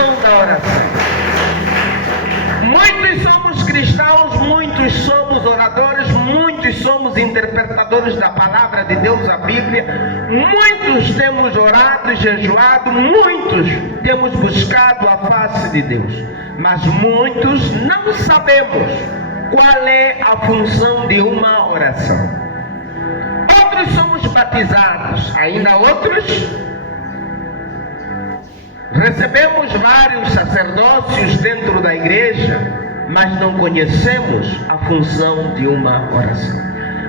dimensão da oração. Muitos somos cristãos, muitos somos oradores, muitos somos interpretadores da palavra de Deus, a Bíblia. Muitos temos orado e jejuado, muitos temos buscado a face de Deus. Mas muitos não sabemos qual é a função de uma oração. Outros somos batizados, ainda outros recebemos vários sacerdócios dentro da igreja, mas não conhecemos a função de uma oração.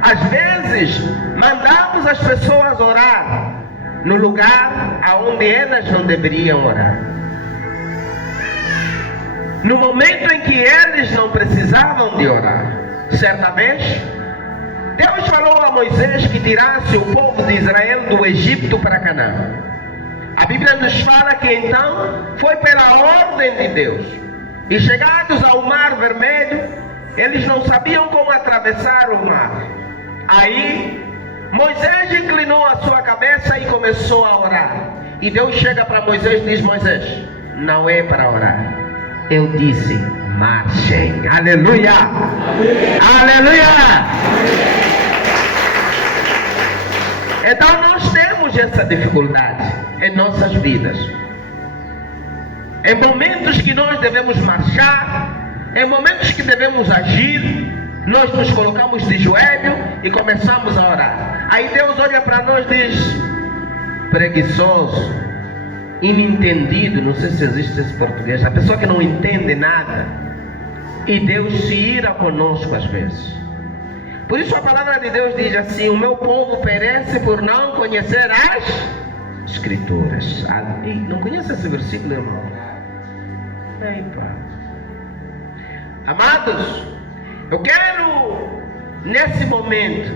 Às vezes, mandamos as pessoas orar no lugar aonde elas não deveriam orar. No momento em que eles não precisavam de orar. Certa vez, Deus falou a Moisés que tirasse o povo de Israel do Egito para Canaã. A Bíblia nos fala que então foi pela ordem de Deus. E chegados ao Mar Vermelho, eles não sabiam como atravessar o mar. Aí Moisés inclinou a sua cabeça e começou a orar. E Deus chega para Moisés e diz: Moisés, não é para orar. Eu disse, marchem. Aleluia! Amém. Aleluia! Amém. Então nós temos essa dificuldade em nossas vidas. Em momentos que nós devemos marchar, em momentos que devemos agir, nós nos colocamos de joelho e começamos a orar. Aí Deus olha para nós e diz: preguiçoso, inentendido. Não sei se existe esse português, a pessoa que não entende nada. E Deus se ira conosco às vezes. Por isso a palavra de Deus diz assim: o meu povo perece por não conhecer as Escrituras. Não conhece esse versículo, irmão? Epa. Amados, eu quero nesse momento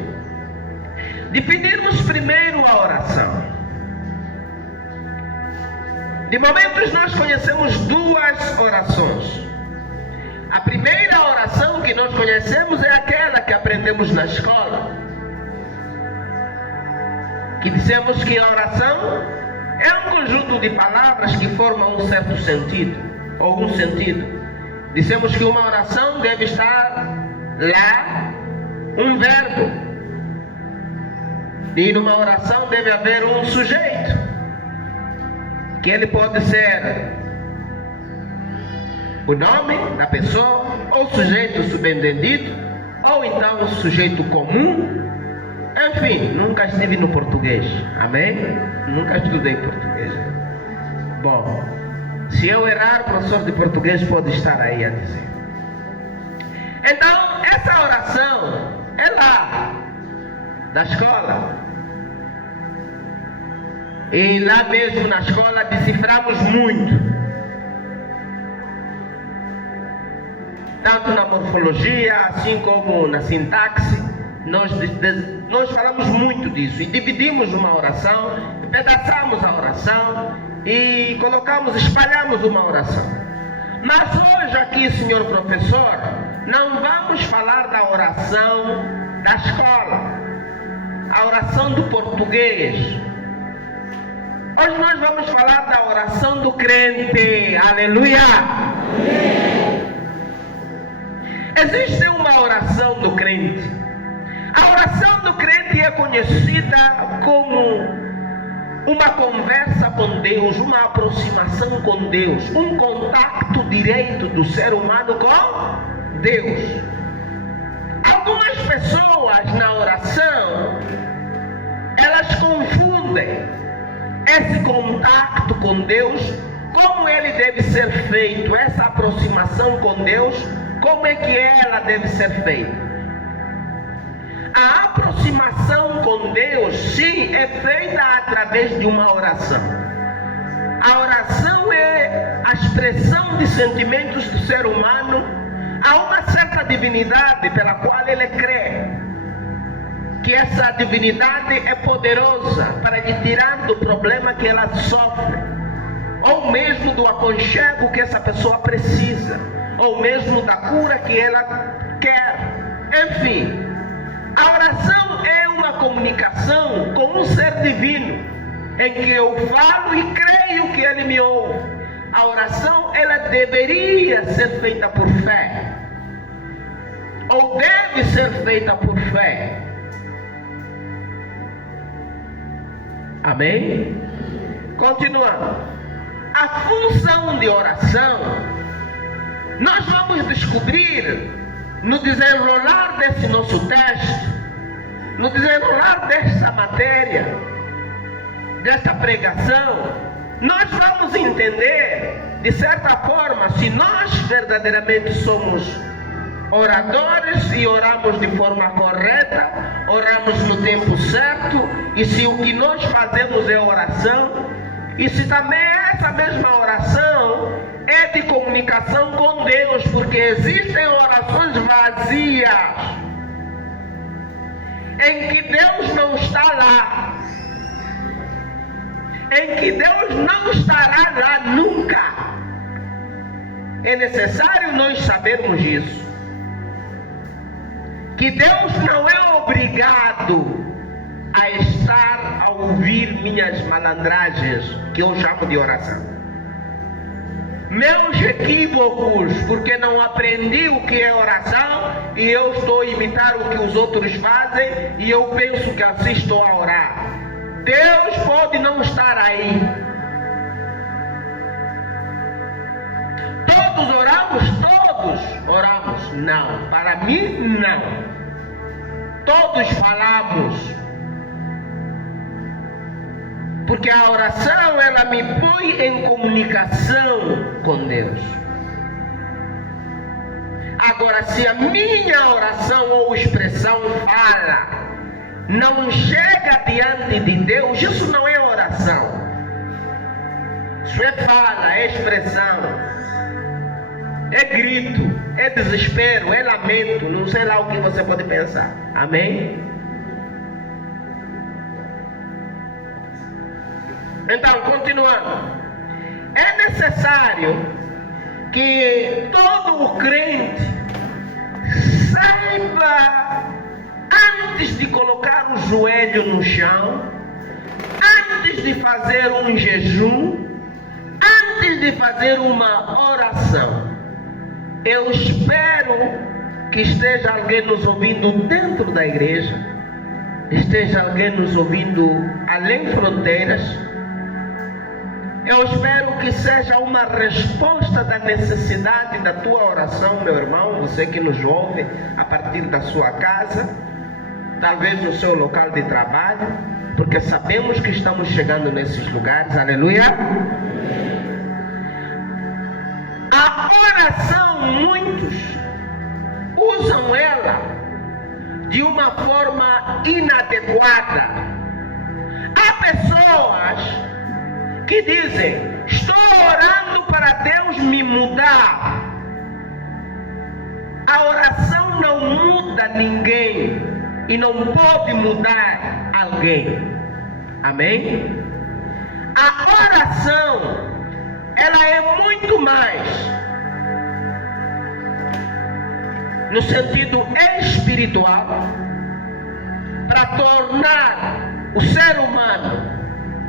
dividirmos primeiro a oração. De momentos nós conhecemos duas orações. A primeira oração que nós conhecemos é aquela que aprendemos na escola, que dizemos que a oração é um conjunto de palavras que formam um certo sentido, ou um sentido. Dizemos que uma oração deve estar lá um verbo, e numa oração deve haver um sujeito, que ele pode ser o nome da pessoa, ou sujeito subentendido, ou então o sujeito comum. Enfim, nunca estive no português, amém? Nunca estudei português. Bom, se eu errar, o professor de português pode estar aí a dizer. Então, essa oração é lá da escola. E lá mesmo na escola deciframos muito. Tanto na morfologia, assim como na sintaxe, nós falamos muito disso. E dividimos uma oração, pedaçamos a oração e espalhamos uma oração. Mas hoje aqui, senhor professor, não vamos falar da oração da escola, a oração do português. Hoje nós vamos falar da oração do crente. Aleluia! Amém. Existe uma oração do crente. A oração do crente é conhecida como uma conversa com Deus, uma aproximação com Deus, um contato direto do ser humano com Deus. Algumas pessoas na oração, elas confundem esse contato com Deus, como ele deve ser feito, essa aproximação com Deus, como é que ela deve ser feita. A aproximação com Deus, sim, é feita através de uma oração. A oração é a expressão de sentimentos do ser humano a uma certa divindade pela qual ele crê. Que essa divindade é poderosa para lhe tirar do problema que ela sofre, ou mesmo do aconchego que essa pessoa precisa, ou mesmo da cura que ela quer. Enfim, a oração é uma comunicação com um ser divino, em que eu falo e creio que ele me ouve. A oração, ela deveria ser feita por fé. Ou deve ser feita por fé. Amém? Continuando. A função de oração, nós vamos descobrir no desenrolar desse nosso texto, no desenrolar desta matéria, desta pregação. Nós vamos entender, de certa forma, se nós verdadeiramente somos oradores e oramos de forma correta, oramos no tempo certo, e se o que nós fazemos é oração, e se também essa mesma oração é de comunicação com Deus, porque existem orações vazias, em que Deus não está lá, em que Deus não estará lá nunca. É necessário nós sabermos isso, que Deus não é obrigado a estar a ouvir minhas malandragens, que eu chamo de oração, meus equívocos, porque não aprendi o que é oração e eu estou a imitar o que os outros fazem e eu penso que assim estou a orar. Deus pode não estar aí. Todos oramos? Todos oramos? Não. Para mim, não. Todos falamos. Porque a oração, ela me põe em comunicação com Deus. Agora, se a minha oração ou expressão fala, não chega diante de Deus, isso não é oração. Isso é fala, é expressão, é grito, é desespero, é lamento, não sei lá o que você pode pensar. Amém? Então, continuando. É necessário que todo o crente saiba, antes de colocar o joelho no chão, antes de fazer um jejum, antes de fazer uma oração. Eu espero que esteja alguém nos ouvindo dentro da igreja, esteja alguém nos ouvindo além fronteiras. Eu espero que seja uma resposta da necessidade da tua oração, meu irmão, você que nos ouve a partir da sua casa, talvez no seu local de trabalho, porque sabemos que estamos chegando nesses lugares, aleluia. A oração, muitos usam ela de uma forma inadequada. Há pessoas que dizem: estou orando para Deus me mudar. A oração não muda ninguém e não pode mudar alguém. Amém? A oração, ela é muito mais no sentido espiritual, para tornar o ser humano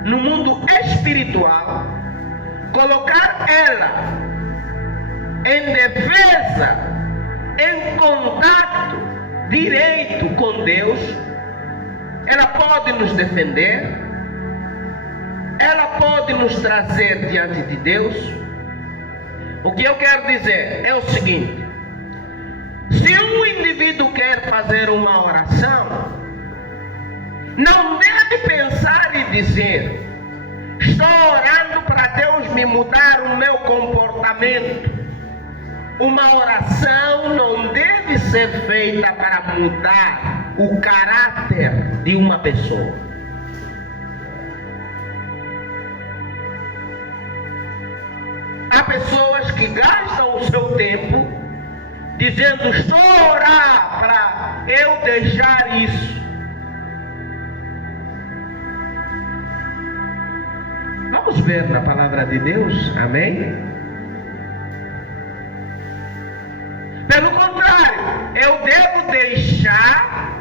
no mundo espiritual, colocar ela em defesa, em contato direito com Deus. Ela pode nos defender, ela pode nos trazer diante de Deus. O que eu quero dizer é o seguinte: se um indivíduo quer fazer uma oração, não deve pensar e dizer: estou orando para Deus me mudar o meu comportamento. Uma oração não deve ser feita para mudar o caráter de uma pessoa. Há pessoas que gastam o seu tempo dizendo: estou a orar para eu deixar isso. Vamos ver na palavra de Deus, amém? Pelo contrário, eu devo deixar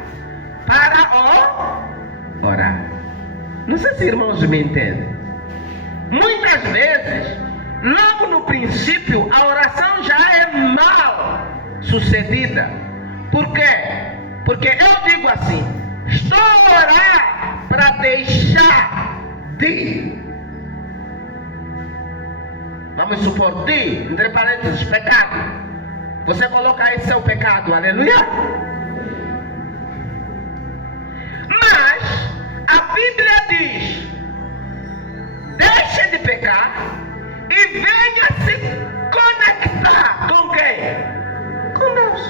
para orar. Não sei se irmãos me entendem. Muitas vezes, logo princípio, a oração já é mal sucedida. Por quê? Porque eu digo assim: estou a orar para deixar de, vamos supor, de, entre parênteses, pecado. Você coloca aí seu pecado, aleluia. Mas a Bíblia diz: deixe de pecar e venha se conectar com quem? Com Deus.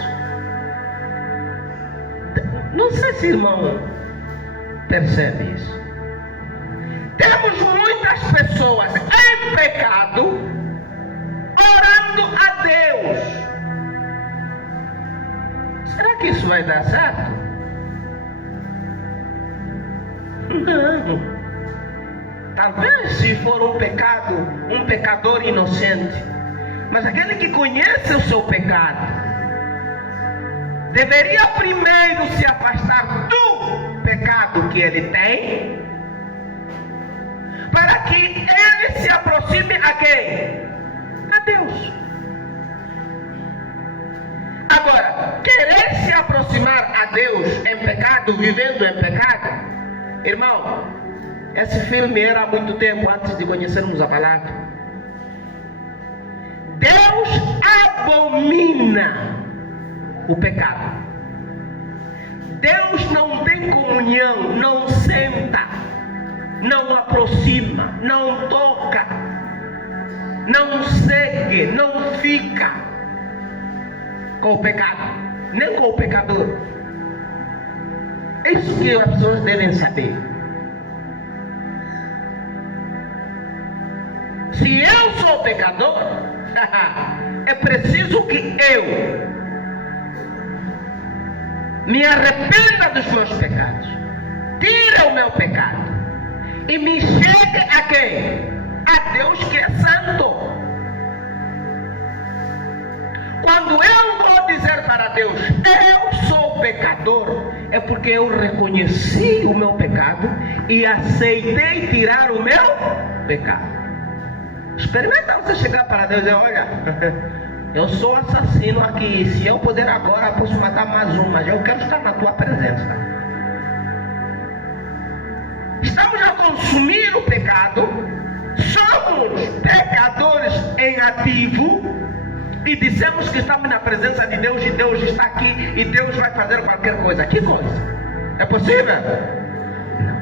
Não sei se irmão percebe isso. Temos muitas pessoas em pecado orando a Deus. Será que isso vai dar certo? Não. Talvez se for um pecador inocente. Mas aquele que conhece o seu pecado deveria primeiro se afastar do pecado que ele tem, para que ele se aproxime a quem? A Deus. Agora, querer se aproximar a Deus em pecado, vivendo em pecado, irmão, esse filme era há muito tempo antes de conhecermos a palavra. Deus abomina o pecado. Deus não tem comunhão, não senta, não aproxima, não toca, não segue, não fica com o pecado, nem com o pecador. É isso que as pessoas devem saber. Se eu sou pecador, é preciso que eu me arrependa dos meus pecados, tire o meu pecado e me chegue a quem? A Deus que é santo. Quando eu vou dizer para Deus, eu sou pecador, é porque eu reconheci o meu pecado e aceitei tirar o meu pecado. Experimenta você chegar para Deus e dizer: olha, eu sou assassino aqui, se eu puder agora, eu posso matar mais um, mas eu quero estar na tua presença. Estamos a consumir o pecado, somos pecadores em ativo, e dizemos que estamos na presença de Deus, e Deus está aqui, e Deus vai fazer qualquer coisa. Que coisa? É possível? Não.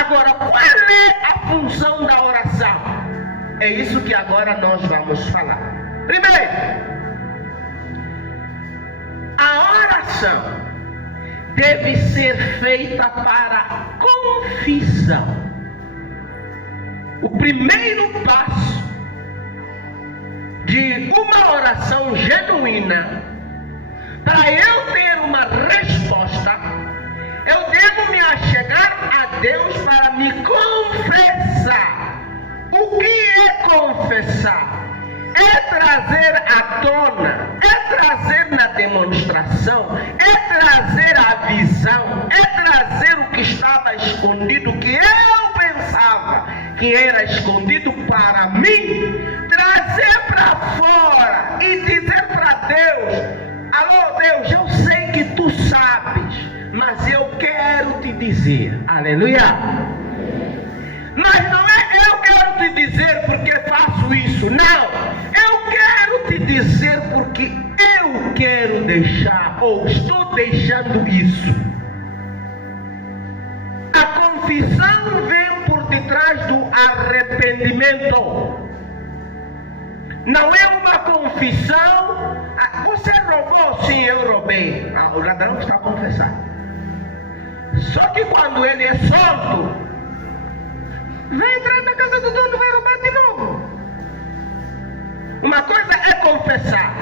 Agora, qual é a função da oração? É isso que agora nós vamos falar. Primeiro, a oração deve ser feita para confissão. O primeiro passo de uma oração genuína, para eu ter uma resposta, eu devo me achegar a Deus para me confessar. O que é confessar? É trazer à tona, é trazer na demonstração, é trazer a visão, é trazer o que estava escondido, que eu pensava que era escondido para mim, trazer para fora e dizer para Deus: alô Deus, eu sei que tu sabes, mas eu quero te dizer, aleluia. Mas não é eu quero te dizer porque faço isso, não. Eu quero te dizer porque eu quero deixar, ou estou deixando isso. A confissão vem por detrás do arrependimento. Não é uma confissão: você roubou? Sim, eu roubei. O ladrão está a confessar. Só que quando ele é solto, vai entrar na casa do dono e vai roubar de novo. Uma coisa é confessar,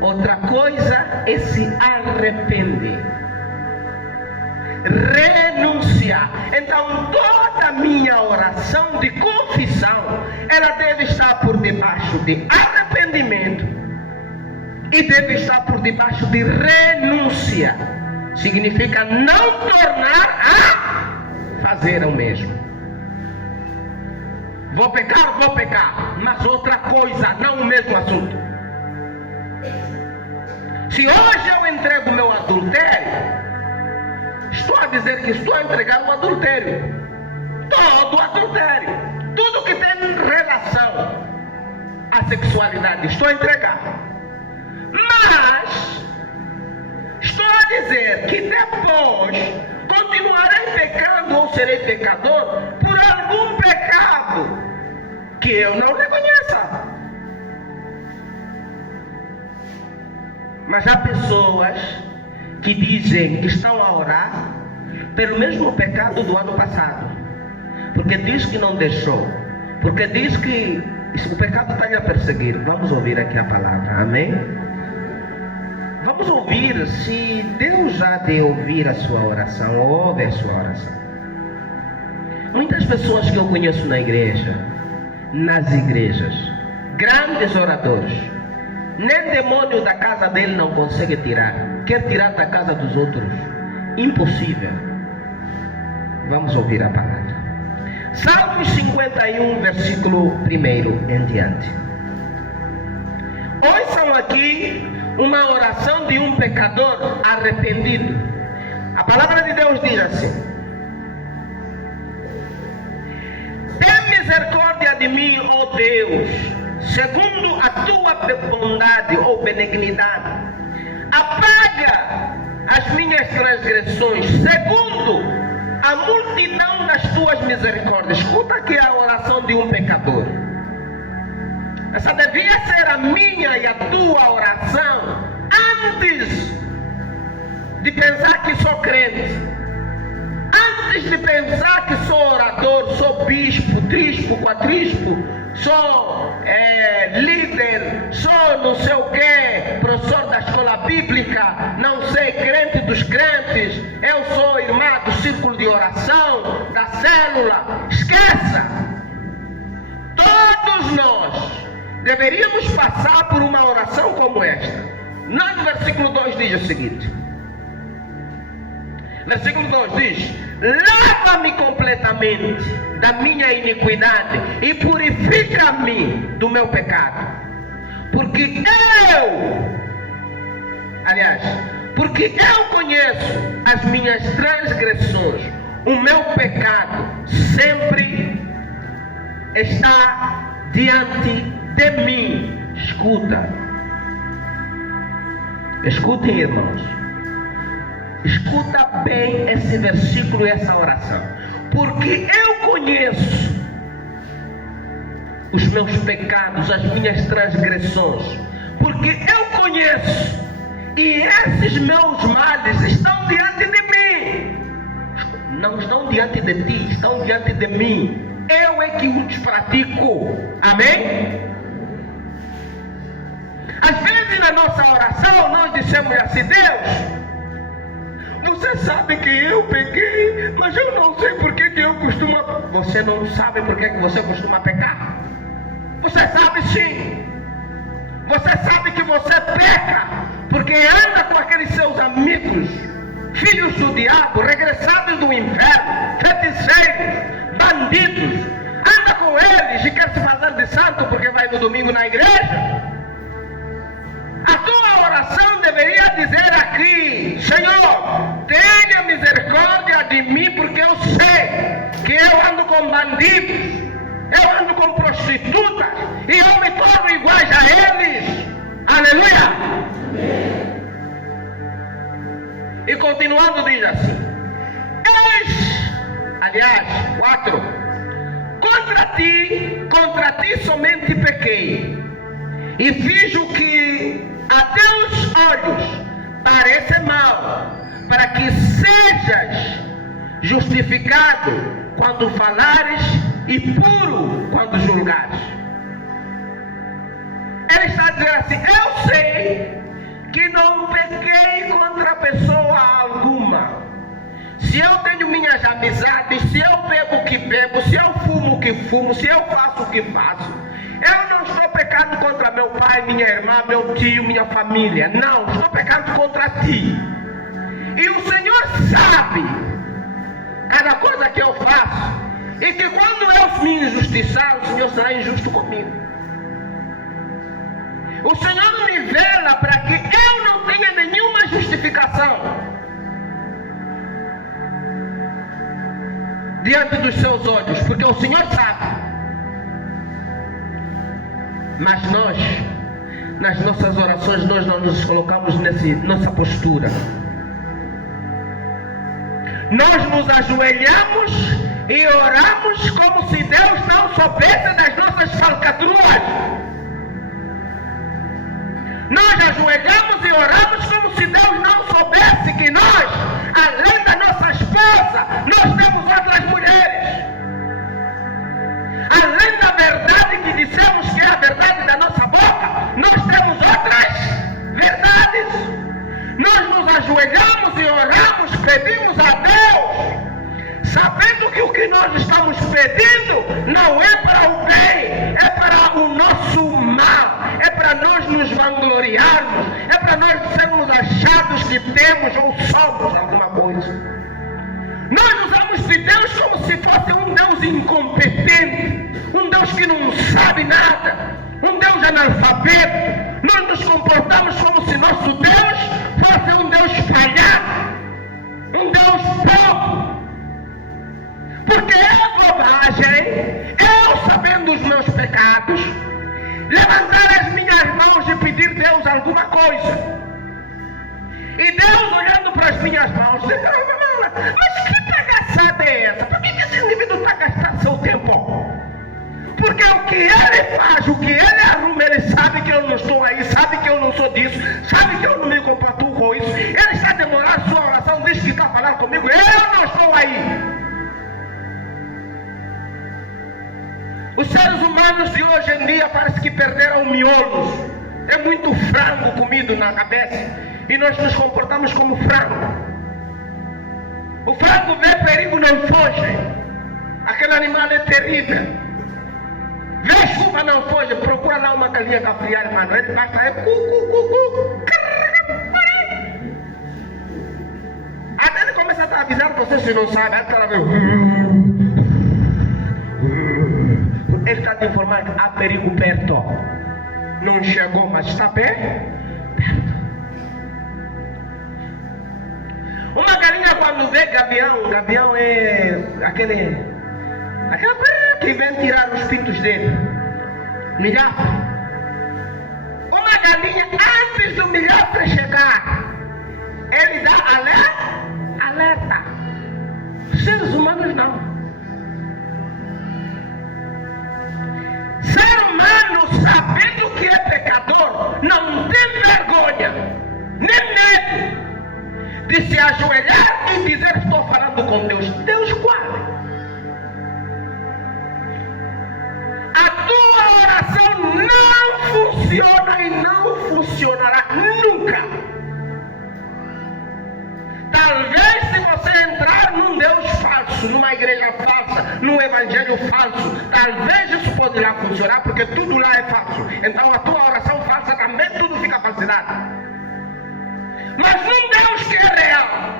outra coisa é se arrepender, renunciar. Então toda minha oração de confissão, ela deve estar por debaixo de arrependimento e deve estar por debaixo de renúncia. Significa não tornar a fazer o mesmo. Vou pecar, mas outra coisa, não o mesmo assunto. Se hoje eu entrego o meu adultério, estou a dizer que estou a entregar o adultério. Todo adultério. Tudo que tem relação à sexualidade, estou a entregar. Mas estou a dizer que depois continuarei pecando ou serei pecador por algum pecado que eu não reconheça. Mas há pessoas que dizem que estão a orar pelo mesmo pecado do ano passado, porque diz que não deixou, porque diz que o pecado está lhe a perseguir. Vamos ouvir aqui a palavra, amém? Vamos ouvir se Deus já de ouvir a sua oração, ouve a sua oração. Muitas pessoas que eu conheço na igreja, nas igrejas, grandes oradores, nem demônio da casa dele não consegue tirar, quer tirar da casa dos outros. Impossível. Vamos ouvir a palavra. Salmos 51, versículo 1 em diante. Ouçam aqui uma oração de um pecador arrependido. A palavra de Deus diz assim: tem misericórdia de mim, ó Deus, segundo a tua bondade ou benignidade. Apaga as minhas transgressões, segundo a multidão das tuas misericórdias. Escuta aqui a oração de um pecador. Essa devia ser a minha e a tua oração antes de pensar que sou crente, antes de pensar que sou orador, sou bispo, trispo, quatrispo, sou líder, sou não sei o que, professor da escola bíblica, não sei, crente dos crentes, eu sou irmã do círculo de oração, da célula. Esqueça! Todos nós deveríamos passar por uma oração como esta. No versículo 2 diz o seguinte: versículo 2 diz: lava-me completamente da minha iniquidade e purifica-me do meu pecado, porque eu conheço as minhas transgressões, o meu pecado sempre está diante de mim. Escutem, irmãos, escuta bem esse versículo e essa oração. Porque eu conheço os meus pecados, as minhas transgressões, porque eu conheço, e esses meus males estão diante de mim. Não estão diante de ti, estão diante de mim. Eu é que os pratico. Amém? Às vezes na nossa oração nós dissemos assim: Deus, você sabe que eu pequei, mas eu não sei por que eu costumo... Você não sabe por que você costuma pecar? Você sabe sim. Você sabe que você peca porque anda com aqueles seus amigos, filhos do diabo, regressados do inferno, feiticeiros, bandidos. Anda com eles e quer se fazer de santo porque vai no domingo na igreja. A tua oração deveria dizer aqui: Senhor, tenha misericórdia de mim, porque eu sei que eu ando com bandidos, eu ando com prostitutas, e eu me torno iguais a eles. Aleluia! E continuando diz assim: 4. Contra ti somente pequei, e fiz o que a teus olhos parece mal, para que sejas justificado quando falares e puro quando julgares. Ele está dizendo assim: eu sei que não pequei contra pessoa alguma. Se eu tenho minhas amizades, se eu bebo o que bebo, se eu fumo o que fumo, se eu faço o que faço, eu não estou pecando contra meu pai, minha irmã, meu tio, minha família. Não, estou pecando contra ti. E o Senhor sabe cada coisa que eu faço, e que quando eu me injustiçar, o Senhor será injusto comigo. O Senhor me vela para que eu não tenha nenhuma justificação diante dos seus olhos, porque o Senhor sabe. Mas nós, nas nossas orações, nós não nos colocamos nessa postura. Nós nos ajoelhamos e oramos como se Deus não soubesse das nossas falcatruas. Nós ajoelhamos e oramos como se Deus não soubesse que nós, além da nossa esposa, nós temos outras mulheres. Além da verdade que dissemos que é a verdade da nossa boca, nós temos outras verdades. Nós nos ajoelhamos e oramos, pedimos a Deus, sabendo que o que nós estamos pedindo não é para o bem, é para o nosso mal, é para nós nos vangloriarmos, é para nós sermos achados que temos ou somos alguma coisa. Nós usamos de Deus como se fosse um Deus incompetente, um Deus que não sabe nada, um Deus analfabeto. Nós nos comportamos como se nosso Deus fosse um Deus falhado, um Deus pobre. Porque é bobagem, eu sabendo os meus pecados, levantar as minhas mãos e pedir a Deus alguma coisa. E Deus olhando para as minhas mãos, mas que bagaçada é essa? Por que esse indivíduo está gastando seu tempo? Porque o que ele faz, o que ele arruma, ele sabe que eu não estou aí, sabe que eu não sou disso, sabe que eu não me compactuo com isso. Ele está demorando sua oração, diz que está falando comigo, eu não estou aí. Os seres humanos de hoje em dia parece que perderam o miolo. É muito frango comido na cabeça e nós nos comportamos como frango. O frango vê perigo, não foge. Aquele animal é terrível. Vê chuva, não foge. Procura lá uma galinha capriar, mano. Ele basta é até ele começa a avisar você, se não sabe. Ele está te informando que há perigo perto. Não chegou, mas está perto. Uma galinha quando vê gavião é aquela coisa que vem tirar os pintos dele. Milhafre. Uma galinha, antes do milhafre chegar, ele dá alerta. Seres humanos não. Ser humano, sabendo que é pecador, não tem vergonha, nem medo de se ajoelhar e dizer: estou falando com Deus. Deus guarda. A tua oração não funciona e não funcionará nunca. Talvez se você entrar num Deus falso, numa igreja falsa, num evangelho falso, talvez isso poderá funcionar, porque tudo lá é falso. Então a tua oração falsa também tudo fica falsidade. Mas num Deus que é real,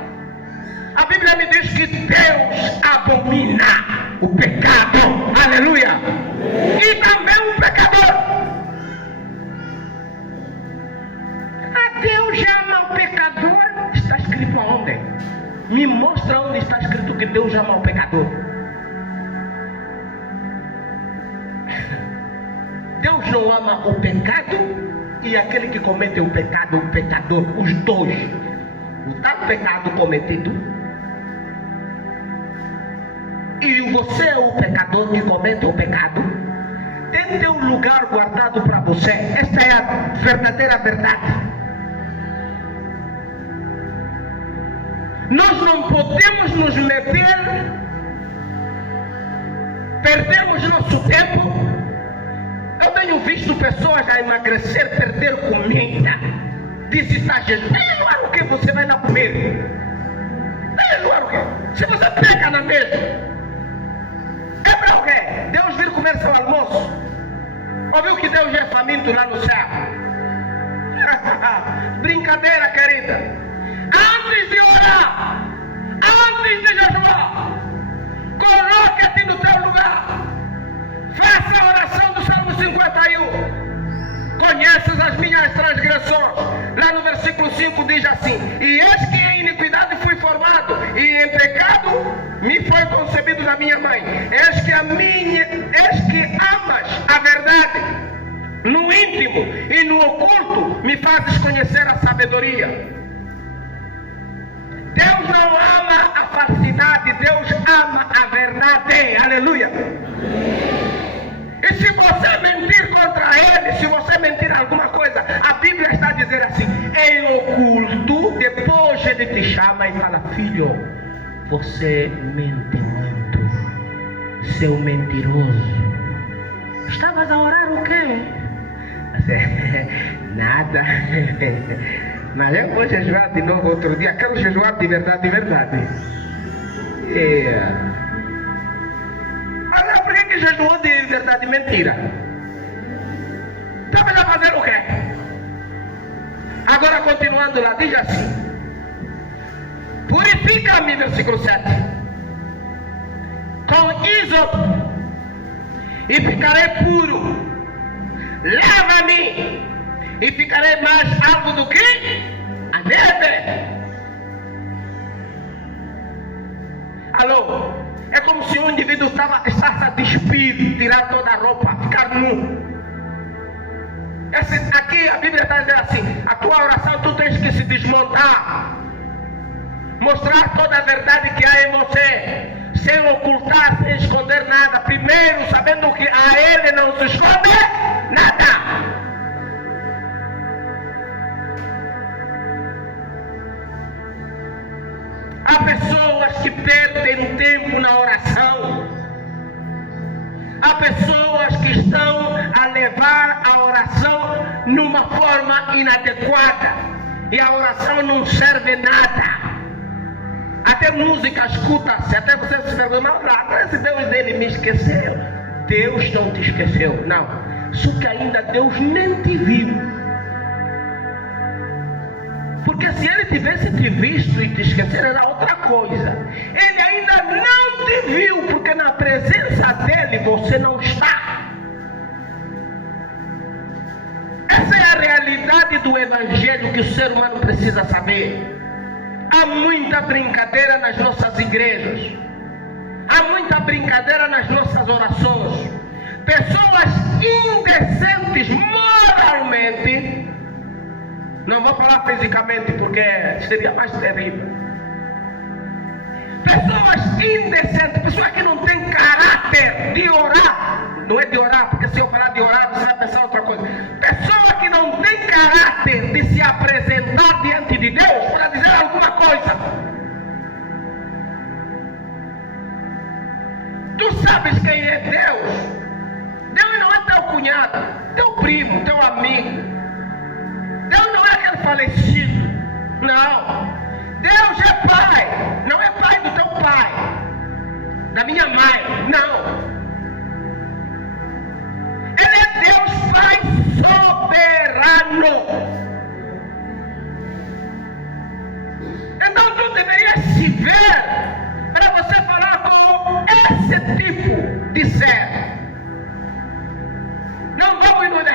a Bíblia me diz que Deus abomina o pecado. Aleluia! E também o pecador. A Deus ama o pecador. Está escrito aonde? Me mostra onde está escrito que Deus ama o pecador. Deus não ama o pecado e aquele que comete o pecado, o pecador, os dois. O tal pecado cometido e você é o pecador que comete o pecado. Tem teu lugar guardado para você. Esta é a verdadeira verdade. Nós não podemos nos meter, perdemos nosso tempo. Eu tenho visto pessoas a emagrecer, perder comida. Diz a Jesus: não é o que você vai lá comer. Não é o que. Se você pega na mesa, é para o quê? Deus vir comer seu almoço. Ouviu que Deus é faminto lá no céu? Brincadeira, querida. Antes de orar, antes de jejuar, coloque-te no teu lugar. Faça a oração do Salmo 51. Conheces as minhas versículo 5 diz assim: e eis que em iniquidade fui formado, e em pecado me foi concebido da minha mãe. Eis que amas a verdade no íntimo e no oculto me fazes conhecer a sabedoria. Deus não ama a falsidade, Deus ama a verdade. Aleluia. E se você mentir contra Ele, se você mentir alguma coisa, a Bíblia está a dizer assim: em oculto, depois Ele te chama e fala: filho, você mente muito, seu mentiroso. Estavas a orar o quê? Nada. Mas eu vou jejuar de novo outro dia. Quero jejuar de verdade, de verdade. Agora, por que jejuou de verdade mentira? Estava a fazer o quê? Agora, continuando lá, diz assim: purifica-me, versículo 7, com ísopo, e ficarei puro. Lava-me, e ficarei mais alvo do que a neve. Alô? É como se um indivíduo estivesse a despir, tirar toda a roupa, ficar nu. Aqui a Bíblia está dizendo assim: a tua oração tu tens que se desmontar, mostrar toda a verdade que há em você, sem ocultar, sem esconder nada. Primeiro, sabendo que a Ele não se esconde nada. Há pessoas que perdem tempo na oração. Há pessoas que estão a levar a oração numa forma inadequada. E a oração não serve nada. Até música escuta-se. Até você se pergunta: mas esse Deus dele me esqueceu. Deus não te esqueceu. Não. Só que ainda Deus nem te viu. Porque se Ele tivesse te visto e te esquecer, era outra coisa. Ele ainda não te viu, porque na presença dEle você não está. Essa é a realidade do Evangelho que o ser humano precisa saber. Há muita brincadeira nas nossas igrejas. Há muita brincadeira nas nossas orações. Pessoas indecentes moralmente. Não vou falar fisicamente porque seria mais terrível. Pessoas indecentes, pessoas que não têm caráter de orar. Não é de orar, porque se eu falar de orar, você vai pensar outra coisa. Pessoa que não tem caráter de se apresentar diante de Deus para dizer alguma coisa. Tu sabes quem é Deus? Deus não é teu cunhado, teu primo, teu amigo. Deus não é aquele falecido. Não. Deus é pai. Não é pai do teu pai, da minha mãe. Não. Ele é Deus Pai soberano. Então tu deverias se ver para você falar com esse tipo de ser. Não vamos nos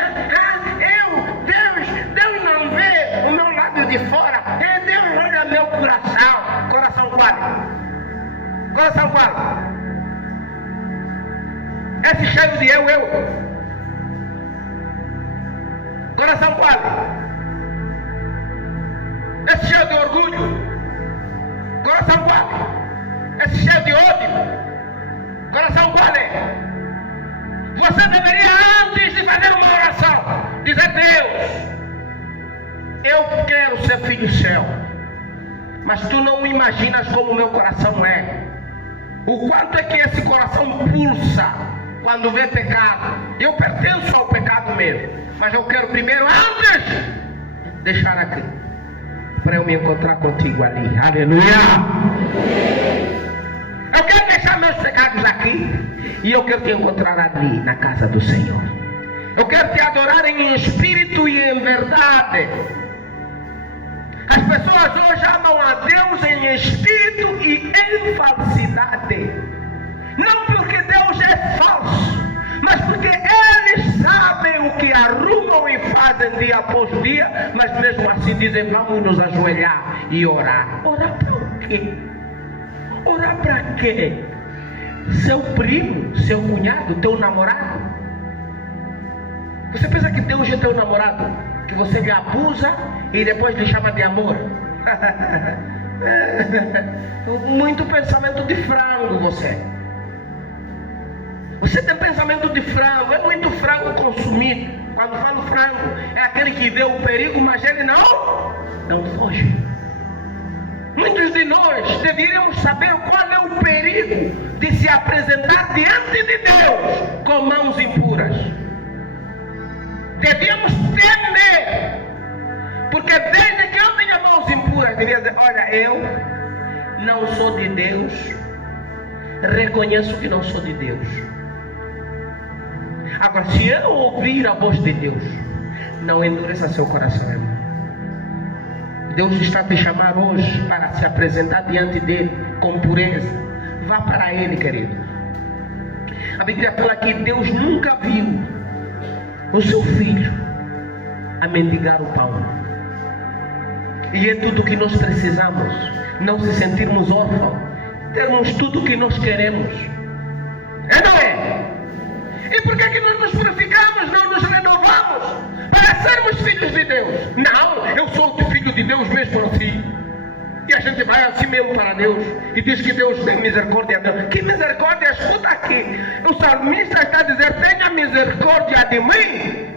Deus não vê o meu lado de fora. Deus olha meu coração. Coração qual? Coração qual? Esse cheio de eu. Coração qual? Esse cheio de orgulho. Coração qual? Esse cheio de ódio. Coração qual é? Você deveria, antes de fazer uma oração, dizer: Deus, eu quero ser filho seu, mas tu não imaginas como o meu coração é. O quanto é que esse coração pulsa quando vê pecado. Eu pertenço ao pecado mesmo, mas eu quero primeiro, antes, deixar aqui, para eu me encontrar contigo ali. Aleluia! Eu quero deixar meus pecados aqui, e eu quero te encontrar ali na casa do Senhor. Eu quero te adorar em espírito e em verdade. As pessoas hoje amam a Deus em espírito e em falsidade. Não porque Deus é falso, mas porque eles sabem o que arrumam e fazem fazem dia após dia, mas mesmo assim dizem: vamos nos ajoelhar e orar. Orar para o quê? Orar para quê? Seu primo, seu cunhado, teu namorado? Você pensa que Deus é teu namorado? Que você lhe abusa e depois lhe chama de amor? Muito pensamento de frango você. Você tem pensamento de frango, é muito frango consumido. Quando falo frango, é aquele que vê o perigo, mas ele não foge. Muitos de nós deveríamos saber qual é o perigo de se apresentar diante de Deus com mãos impuras. Devíamos temer, porque desde que eu tenho mãos impuras, devia dizer: olha, eu não sou de Deus, reconheço que não sou de Deus. Agora, se eu ouvir a voz de Deus, não endureça seu coração, irmão. Deus está a te chamar hoje para se apresentar diante dele com pureza. Vá para ele, querido. A Bíblia fala que Deus nunca viu o seu filho a mendigar o pão. E é tudo que nós precisamos. Não se sentirmos órfãos, termos tudo o que nós queremos. É, não é? E por que nós nos purificamos, não nos renovamos para sermos filhos de Deus? Não, eu sou filho de Deus mesmo assim. E a gente vai assim mesmo para Deus e diz que Deus tem misericórdia. Que misericórdia? Escuta aqui, o salmista está a dizer: tenha misericórdia de mim,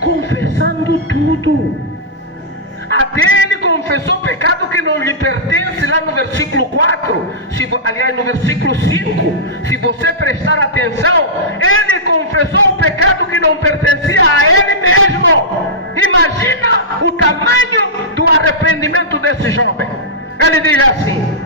confessando tudo. Até ele confessou o pecado que não lhe pertence, lá no versículo 4, aliás no versículo 5, se você prestar atenção, ele confessou o pecado que não pertencia a ele mesmo. Imagina o tamanho do arrependimento desse jovem. Ele diz assim: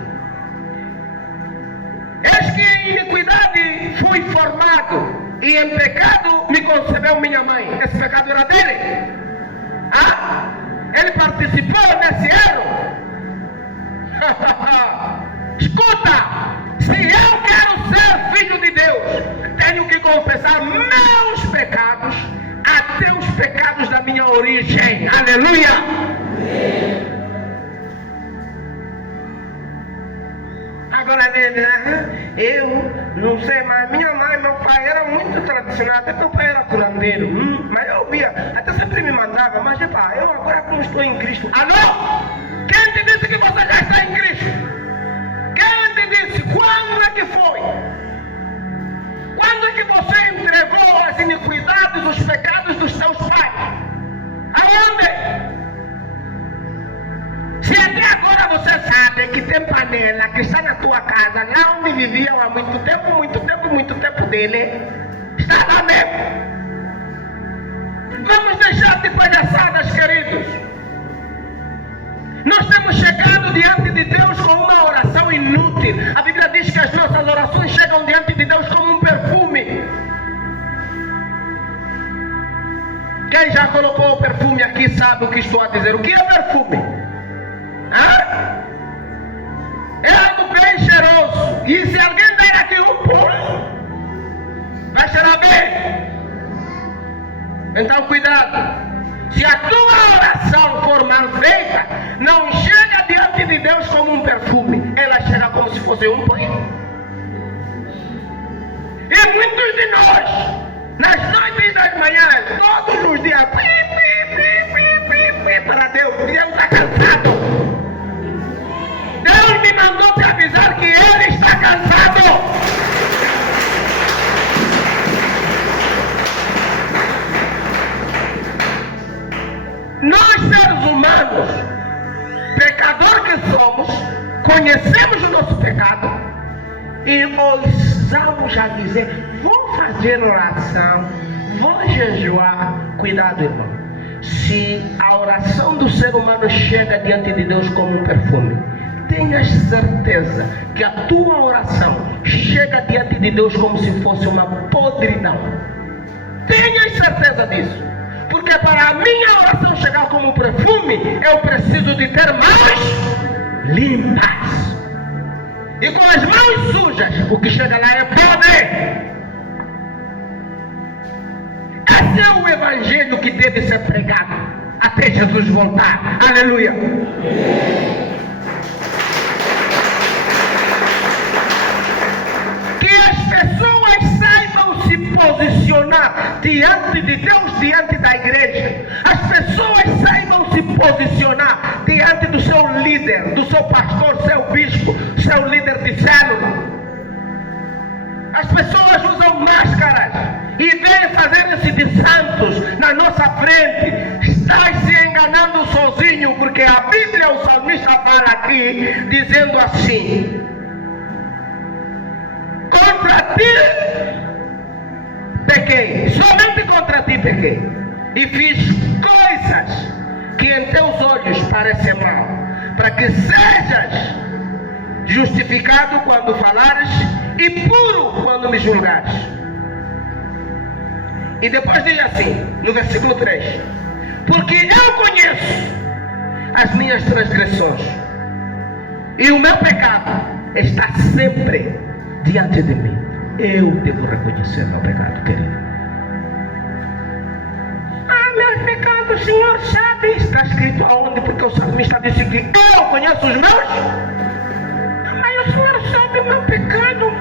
eis que em iniquidade fui formado, e em pecado me concebeu minha mãe. Esse pecado era dele? Ele participou nesse erro? Escuta, se eu quero ser filho de Deus, tenho que confessar meus pecados, até os pecados da minha origem. Aleluia! Agora eu não sei, mas minha mãe e meu pai eram muito tradicionais. Até meu pai era curandeiro, mas eu via, até sempre me mandava. Mas epá, eu agora como estou em Cristo. Alô? Quem te disse que você já está em Cristo? Quem te disse? Quando é que foi? Quando é que você entregou as iniquidades, os pecados dos seus pais? Aonde? Se até agora você sabe que tem panela que está na tua casa, lá onde viviam há muito tempo dele, está lá mesmo. Vamos deixar de palhaçadas, queridos. Nós temos chegado diante de Deus com uma oração inútil. A Bíblia diz que as nossas orações chegam diante de Deus como um perfume. Quem já colocou o perfume aqui sabe o que estou a dizer. O que é perfume? É algo bem cheiroso. E se alguém der aqui um pulo, vai cheirar bem. Então cuidado. Se a tua oração for mal feita, não chega diante de Deus como um perfume. Ela chega como se fosse um punho. E muitos de nós, nas noites e das manhãs, todos os dias, para Deus. Deus está cansado. Deus me mandou te avisar que Ele está cansado. Nós, seres humanos, pecador que somos, conhecemos o nosso pecado e ousamos a dizer: vou fazer oração, vou jejuar. Cuidado, irmão. Se a oração do ser humano chega diante de Deus como um perfume, tenhas certeza que a tua oração chega diante de Deus como se fosse uma podridão. Tenhas certeza disso. Porque para a minha oração chegar como um perfume, eu preciso de ter mãos limpas. E com as mãos sujas, o que chega lá é podre. Esse é o evangelho que deve ser pregado até Jesus voltar. Aleluia. Que as pessoas saibam se posicionar diante de Deus, diante da igreja. As pessoas saibam se posicionar diante do seu líder, do seu pastor, seu bispo, seu líder de célula. As pessoas usam máscaras e vêm fazendo-se de santos na nossa frente. Estás se enganando sozinho, porque a Bíblia, o salmista fala aqui, dizendo assim: contra ti pequei, somente contra ti pequei, e fiz coisas que em teus olhos parecem mal, para que sejas justificado quando falares e puro quando me julgares. E depois diz assim, no versículo 3: porque eu conheço as minhas transgressões, e o meu pecado está sempre diante de mim. Eu devo reconhecer meu pecado, querido. Meus pecados, o Senhor sabe. Está escrito aonde? Porque o salmista disse que eu conheço os meus. Mas o Senhor sabe o meu pecado.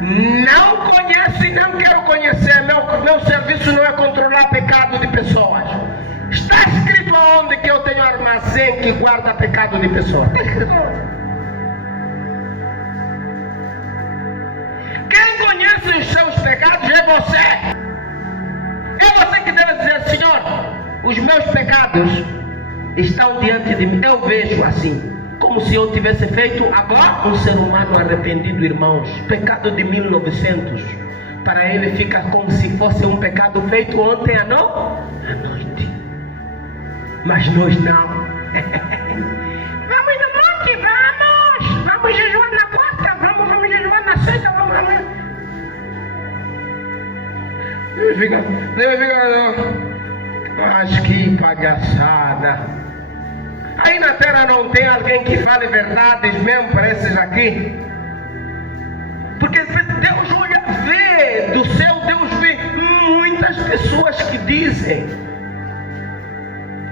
Não conheço e não quero conhecer. Meu serviço não é controlar pecado de pessoas. Está escrito aonde que eu tenho armazém que guarda pecado de pessoas? Está escrito aonde? Quem conhece os seus pecados é você. É você que deve dizer: Senhor, os meus pecados estão diante de mim. Eu vejo assim, como se eu tivesse feito agora um ser humano arrependido, irmãos. Pecado de 1900, para ele fica como se fosse um pecado feito ontem à noite. Mas nós não. Vamos no monte, vamos jejuar na quarta, vamos jejuar na sexta, vamos. Mas que palhaçada. Aí na terra não tem alguém que fale verdades mesmo para esses aqui? Porque Deus olha, vê do céu, Deus vê muitas pessoas que dizem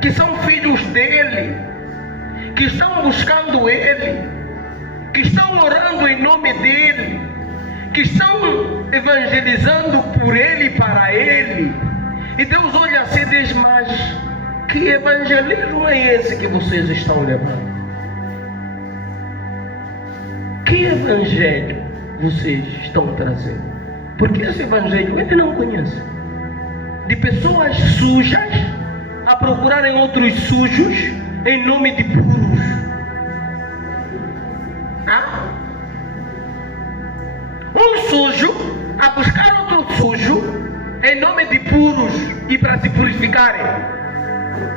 que são filhos dele, que estão buscando ele, que estão orando em nome dele, que estão evangelizando por ele e para ele. E Deus olha assim e diz: mas que evangelismo é esse que vocês estão levando? Que evangelho vocês estão trazendo? Porque esse evangelho ele não conhece. De pessoas sujas a procurarem outros sujos em nome de puros. Um sujo a buscar outro sujo em nome de puros e para se purificarem.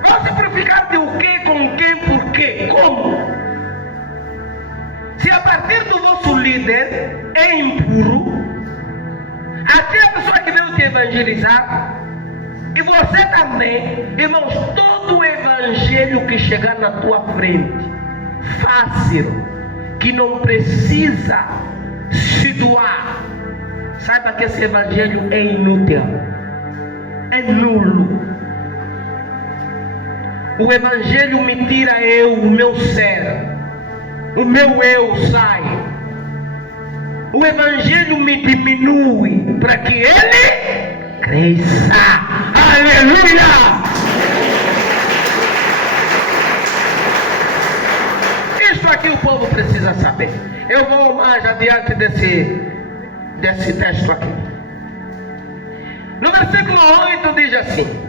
Vão se purificar de o quê? Com quem? Por quê? Como? Se a partir do vosso líder é impuro, até a pessoa que veio te evangelizar, e você também, irmãos, todo o evangelho que chegar na tua frente, fácil, que não precisa se doar, saiba que esse evangelho é inútil, é nulo. O evangelho me tira eu, o meu ser, o meu eu sai. O evangelho me diminui para que ele cresça. Aleluia! Isso aqui o povo precisa saber. Eu vou mais adiante desse texto aqui. No versículo 8 diz assim: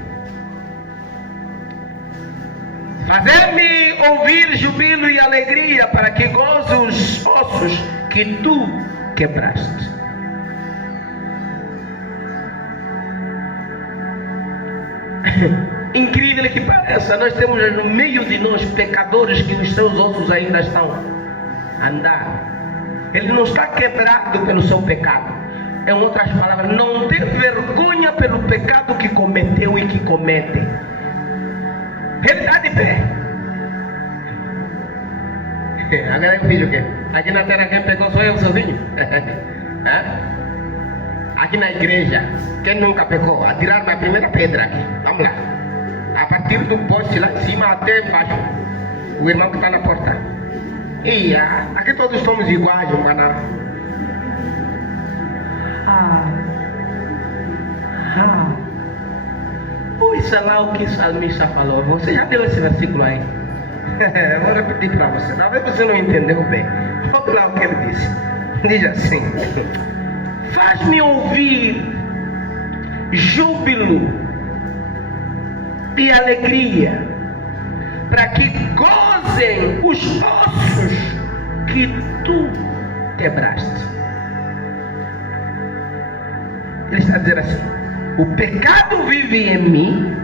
fazer-me ouvir jubilo e alegria, para que goze os ossos que tu quebraste. Incrível que pareça, nós temos no meio de nós pecadores que os seus ossos ainda estão a andar. Ele não está quebrado pelo seu pecado. Em outras palavras, não tem vergonha pelo pecado que cometeu e que comete. Ele está de pé. Agora eu fiz o quê? Aqui na terra quem pegou sou eu sozinho. aqui na igreja, quem nunca pecou? Atirar-me a primeira pedra aqui. Vamos lá. A partir do poste lá em cima até embaixo. O irmão que está na porta. E aqui todos somos iguais, mano. Ouça lá o que o salmista falou. Você já deu esse versículo aí? Vou repetir para você. Talvez você não entendeu bem. Vamos lá o que ele disse. Diz assim: faz-me ouvir júbilo e alegria, para que gozem os ossos que tu quebraste. Ele está dizendo assim: o pecado vive em mim,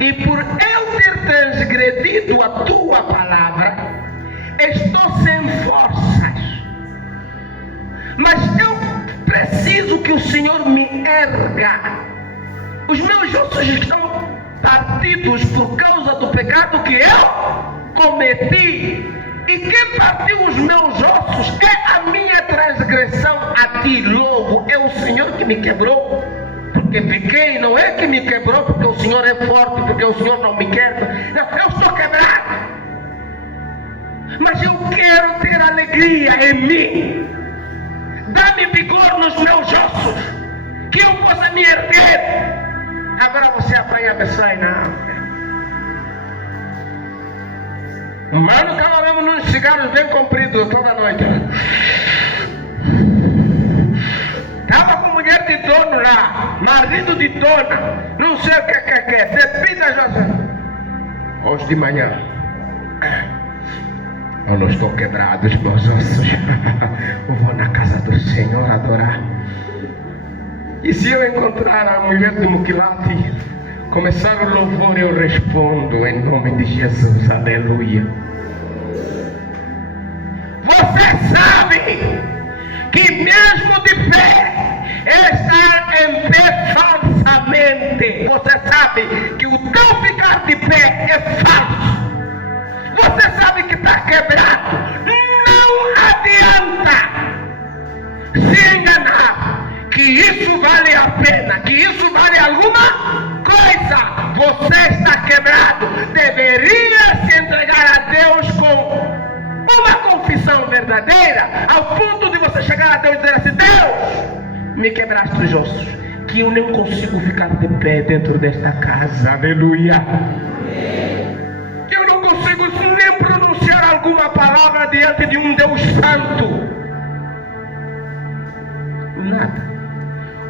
e por eu ter transgredido a tua palavra, estou sem forças. Mas eu preciso que o Senhor me erga. Os meus ossos estão partidos por causa do pecado que eu cometi. E quem partiu os meus ossos é a minha transgressão a ti. Logo, é o Senhor que me quebrou. Porque pequei, não é que me quebrou porque o Senhor é forte, porque o Senhor não me quebra. Não, eu estou quebrado. Mas eu quero ter alegria em mim. Dá-me vigor nos meus ossos, que eu possa me erguer. Agora você apanha a pessoa e não. Mano, estava mesmo nos cigarros bem compridos toda noite. Estava com mulher de dono lá, marido de dona, não sei o que, bebida já. Hoje de manhã, eu não estou quebrado os meus ossos. Eu vou na casa do Senhor adorar. E se eu encontrar a mulher de Muquilate, começar o louvor, eu respondo em nome de Jesus, aleluia. Você sabe que mesmo de pé, estar em pé falsamente. Você sabe que o teu ficar de pé é falso. Você sabe que está quebrado. Não adianta se enganar que isso vale a pena, que isso vale alguma coisa. Você está quebrado. Deveria se entregar a Deus com uma confissão verdadeira, ao ponto de você chegar a Deus e dizer assim: Deus, me quebraste os ossos, que eu não consigo ficar de pé dentro desta casa, aleluia. Eu não consigo nem pronunciar alguma palavra diante de um Deus santo. Nada.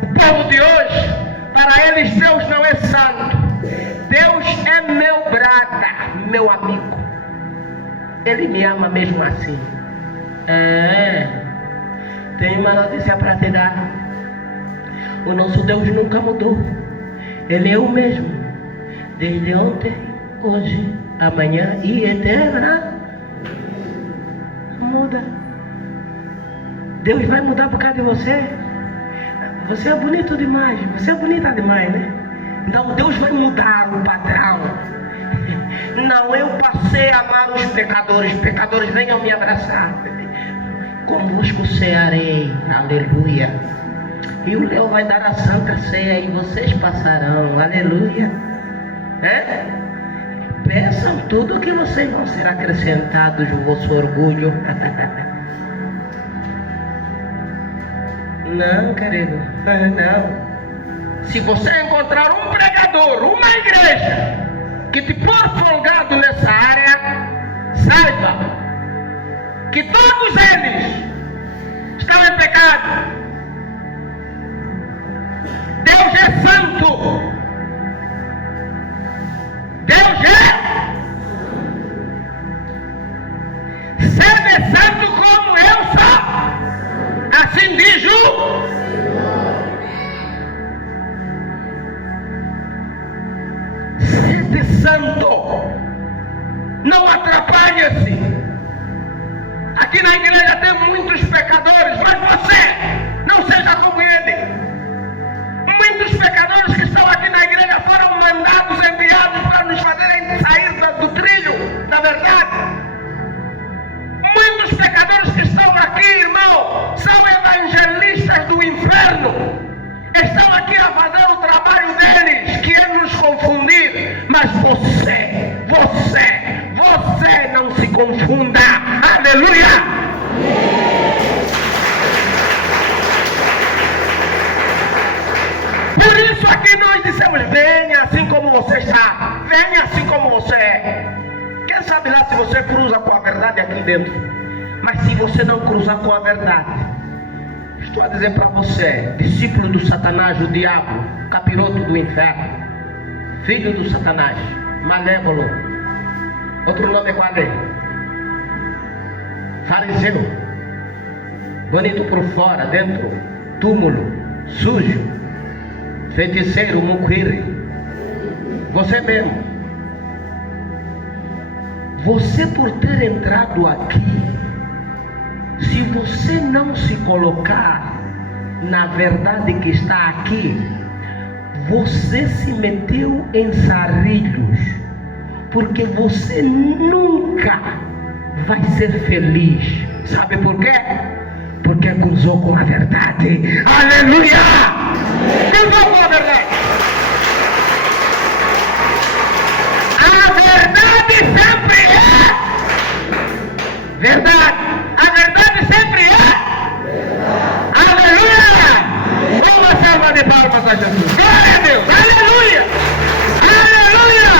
O povo de hoje, para eles Deus não é santo. Deus é meu brada, meu amigo. Ele me ama mesmo assim. Tenho uma notícia para te dar. O nosso Deus nunca mudou. Ele é o mesmo, desde ontem, hoje, amanhã e eterna. Muda. Deus vai mudar por causa de você. Você é bonito demais. Você é bonita demais, né? Então Deus vai mudar o padrão. Não, eu passei a amar os pecadores. Pecadores, venham me abraçar. Convosco cearei, aleluia. E o leão vai dar a santa ceia e vocês passarão, aleluia. Peçam tudo que vocês vão ser acrescentados, o vosso orgulho. Não, querido, não. Se você encontrar um pregador, uma igreja que te pôr folgado nessa área, saiba que todos eles estão em pecado. Deus é santo. Deus é. Sede santo como eu sou. Assim diz o santo. Não atrapalhe-se. Aqui na igreja tem muitos pecadores, mas você não seja como ele. Muitos pecadores que estão aqui na igreja foram mandados, enviados para nos fazerem sair do trilho da verdade. Muitos pecadores que estão aqui, irmão, são evangelistas do inferno. profunda. Aleluia! Por isso aqui nós dissemos: venha assim como você está, venha assim como você é. Quem sabe lá se você cruza com a verdade aqui dentro. Mas se você não cruzar com a verdade, estou a dizer para você, discípulo do Satanás, o diabo, capiroto do inferno, filho do Satanás, malévolo, outro nome qual é? Fariseu, bonito por fora, dentro túmulo, sujo, feiticeiro, muquire, você mesmo. Você por ter entrado aqui, se você não se colocar na verdade que está aqui, você se meteu em sarrilhos, porque você nunca vai ser feliz. Sabe por quê? Porque cruzou com a verdade. Aleluia! Cruzou com a verdade. A verdade sempre é verdade. A verdade sempre é verdade. Aleluia! Uma salva de palmas a Jesus. Glória a Deus! Aleluia! Aleluia!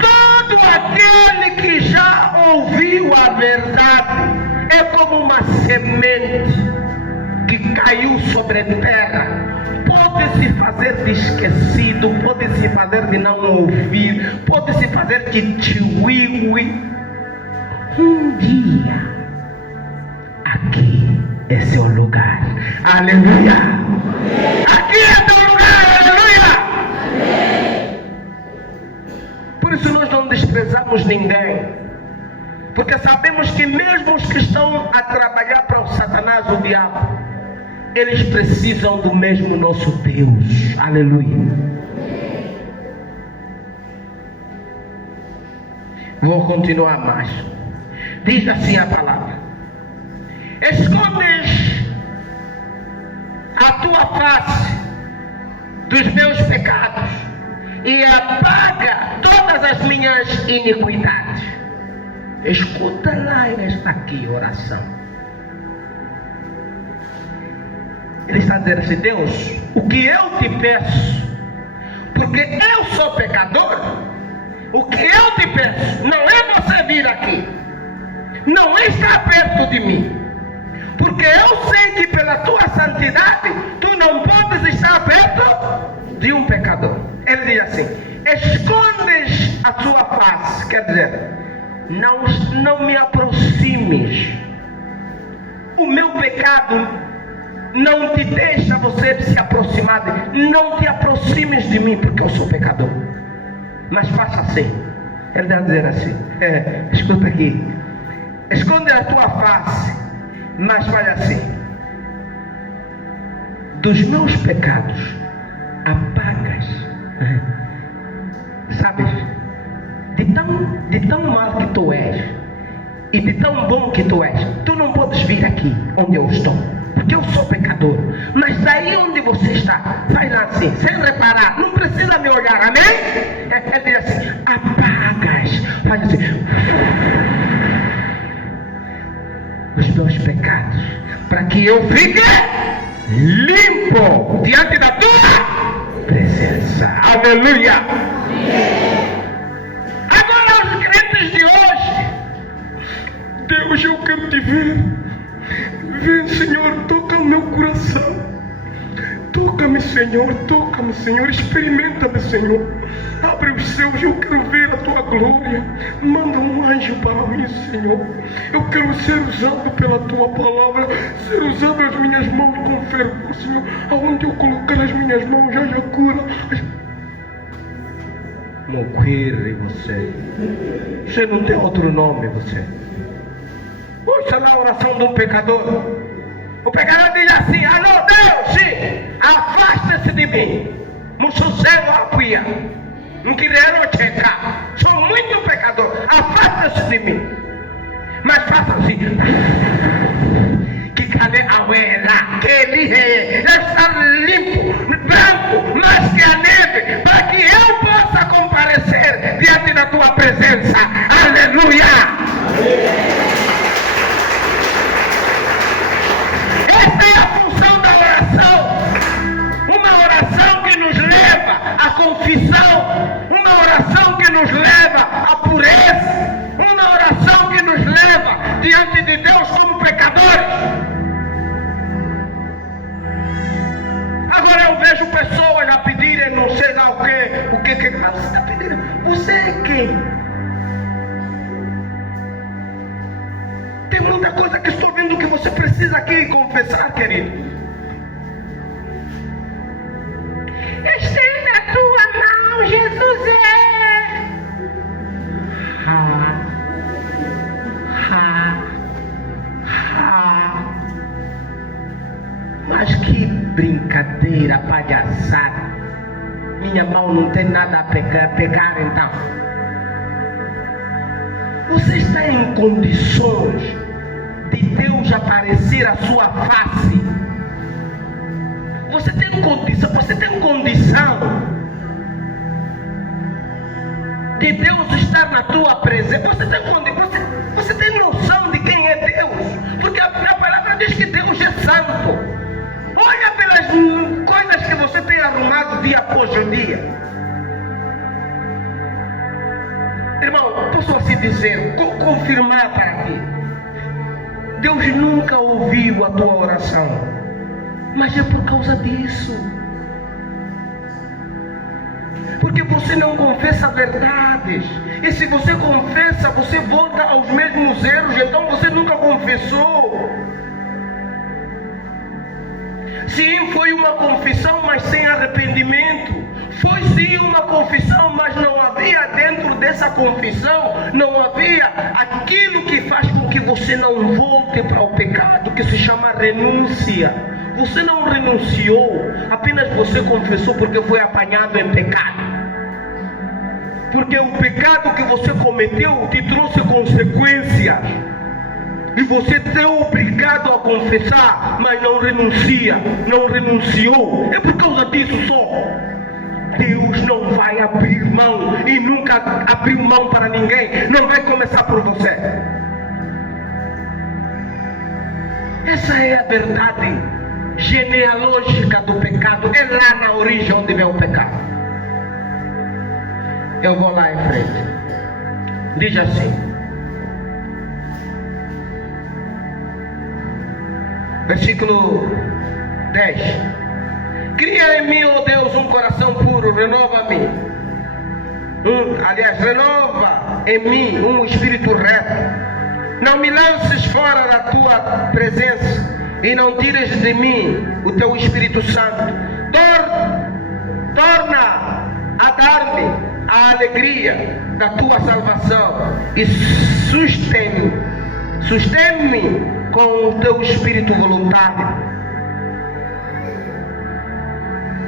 Todo aquele que já ouviu a verdade é como uma semente que caiu sobre a terra. Pode se fazer de esquecido, pode se fazer de não ouvir, pode se fazer de tchiui. Um dia, aqui é seu lugar. Aleluia! Aqui é seu lugar. Aleluia! Por isso nós não desprezamos ninguém, porque sabemos que mesmo os que estão a trabalhar para o Satanás, o diabo, eles precisam do mesmo nosso Deus. Aleluia. Vou continuar mais. Diz assim a palavra: escondes a tua face dos meus pecados e apaga todas as minhas iniquidades. Escuta lá esta aqui oração. Ele está dizendo assim: Deus, o que eu te peço, porque eu sou pecador, o que eu te peço não é você vir aqui, não é estar perto de mim, porque eu sei que pela tua santidade tu não podes estar perto de um pecador. Ele diz assim: escondes a tua face, quer dizer, não me aproximes. O meu pecado não te deixa você se aproximar de mim. Não te aproximes de mim, porque eu sou pecador. Mas faça assim. Ele deve dizer assim: escuta aqui, esconde a tua face, mas faz assim: dos meus pecados apagas. Sabes, de tão mal que tu és e de tão bom que tu és, tu não podes vir aqui onde eu estou, porque eu sou pecador. Mas daí onde você está, faz assim, sem reparar, não precisa me olhar, amém? Ele diz assim: apagas, faz assim, os meus pecados, para que eu fique limpo diante da tua presença. Aleluia! Agora os crentes de hoje: Deus, eu quero te ver. Vem, Senhor, toca o meu coração. Toca-me, Senhor, experimenta-me, Senhor. Abre os céus, eu quero ver a tua glória. Manda um anjo para mim, Senhor. Eu quero ser usado pela tua palavra, ser usado as minhas mãos com fervor, Senhor. Aonde eu colocar as minhas mãos, já cura. Moquire, você não tem outro nome, você. Ouça na oração de um pecador. O pecador diz assim: alô Deus, sim, afasta-se de mim. Musucego apoia. Não quero checar. Sou muito pecador. Afasta-se de mim. Mas faça assim: que cadê a uela? Que ele está limpo, branco, mais que a neve, para que eu possa diante da tua presença. Aleluia! Esta é a função da oração. Uma oração que nos leva à confissão, uma oração que nos leva à pureza, uma oração que nos leva diante de Deus como pecadores. Agora eu vejo pessoas a pedirem não sei lá o que você está pedindo? Você é quem? Tem muita coisa que estou vendo que você precisa aqui confessar, querido. Esteja na tua mão, Jesus é. Mas que brincadeira, palhaçada. Minha mão não tem nada a pegar então. Você está em condições de Deus aparecer a sua face? Você tem condição de Deus estar na tua presença? Você tem noção de quem é Deus? Porque a palavra diz que Deus é santo. Olha pelas coisas que você tem arrumado dia após dia. Irmão, posso assim dizer, confirmar para ti. Deus nunca ouviu a tua oração, mas é por causa disso. Porque você não confessa verdades. E se você confessa, você volta aos mesmos erros. Então você nunca confessou. Sim, foi uma confissão, mas sem arrependimento. Foi sim uma confissão, mas não havia dentro dessa confissão, não havia aquilo que faz com que você não volte para o pecado, que se chama renúncia. Você não renunciou, apenas você confessou porque foi apanhado em pecado. Porque o pecado que você cometeu te trouxe consequências. E você é obrigado a confessar, mas não renunciou. É por causa disso só. Deus não vai abrir mão e nunca abriu mão para ninguém. Não vai começar por você. Essa é a verdade genealógica do pecado. É lá na origem onde vem o pecado. Eu vou lá em frente. Diz assim. Versículo 10. Cria em mim, ó Deus, um coração puro, renova-me. Renova em mim um espírito reto. Não me lances fora da tua presença e não tires de mim o teu Espírito Santo. Torna a dar-me a alegria da tua salvação e sustém-me com o teu espírito voluntário.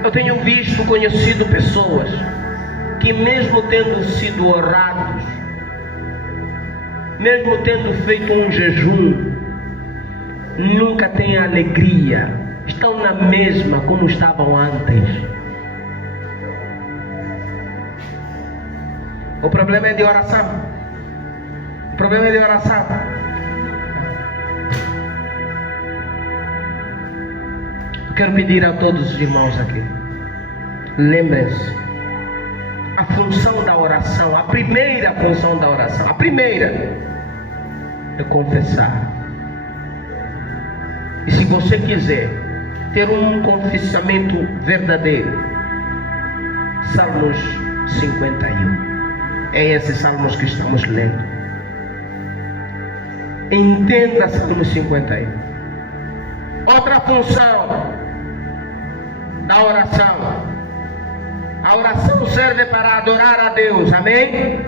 Eu tenho conhecido pessoas que mesmo tendo sido orados, mesmo tendo feito um jejum, nunca têm alegria, estão na mesma como estavam antes. O problema é de oração. O problema é de oração. Quero pedir a todos os irmãos aqui, lembrem-se, a função da oração, a primeira função da oração, a primeira é confessar. E se você quiser ter um confessamento verdadeiro, Salmos 51, é esse Salmos que estamos lendo. Entenda Salmos 51. Outra função da oração. A oração serve para adorar a Deus, amém?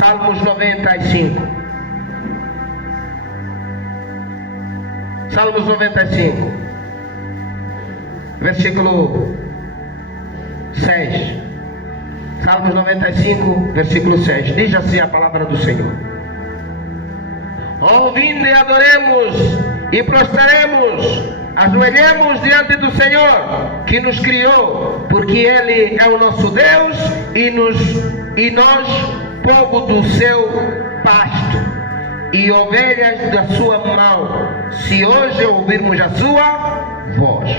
Salmos 95. Salmos 95, versículo 6. Salmos 95, versículo 6. Diz assim a palavra do Senhor: ouvindo e adoremos e prostraremos Ajoelhemos diante do Senhor que nos criou, porque Ele é o nosso Deus e nós, povo do seu pasto e ovelhas da sua mão. Se hoje ouvirmos a sua voz,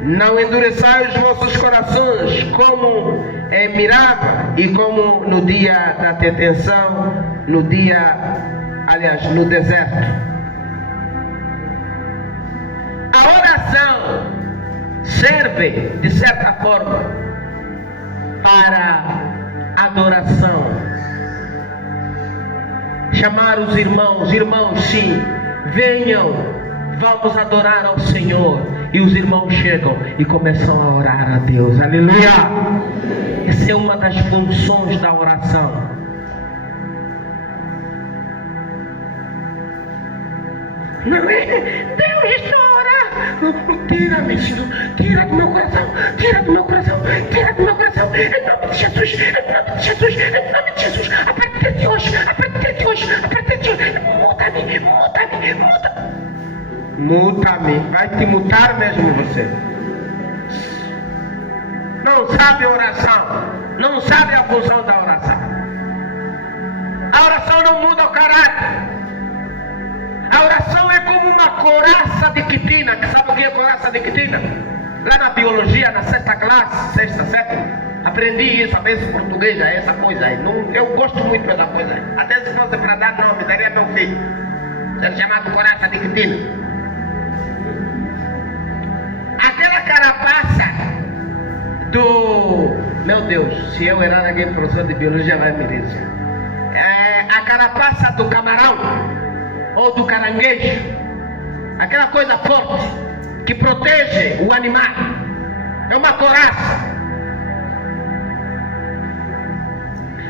não endureçai os vossos corações como em Meribá e como no dia da tentação, no deserto. A oração serve, de certa forma, para adoração. Chamar os irmãos, sim, venham, vamos adorar ao Senhor. E os irmãos chegam e começam a orar a Deus. Aleluia! Essa é uma das funções da oração. Não é? Deus está a orar. Tira-me, Senhor. Tira do meu coração. Tira do meu coração. Tira do meu coração. Em nome de Jesus. Em nome de Jesus. Em nome de Jesus. A partir de hoje. A partir de hoje. A partir de hoje. Muda-me. Muda-me. Muda-me. Muta-me. Vai te mutar mesmo você. Não sabe a oração. Não sabe a função da oração. A oração não muda o caráter. A oração é como uma coraça de quitina. Sabe o que é coraça de quitina? Lá na biologia, na sexta classe, sexta, sétima, aprendi isso, a vezes português, é essa coisa aí. Não, eu gosto muito dessa coisa aí. Até se fosse para dar nome, daria meu filho. É chamado coraça de quitina. Aquela carapaça do... Meu Deus, se eu errar alguém, professor de biologia vai me dizer. A carapaça do camarão ou do caranguejo, aquela coisa forte que protege o animal, é uma coraça.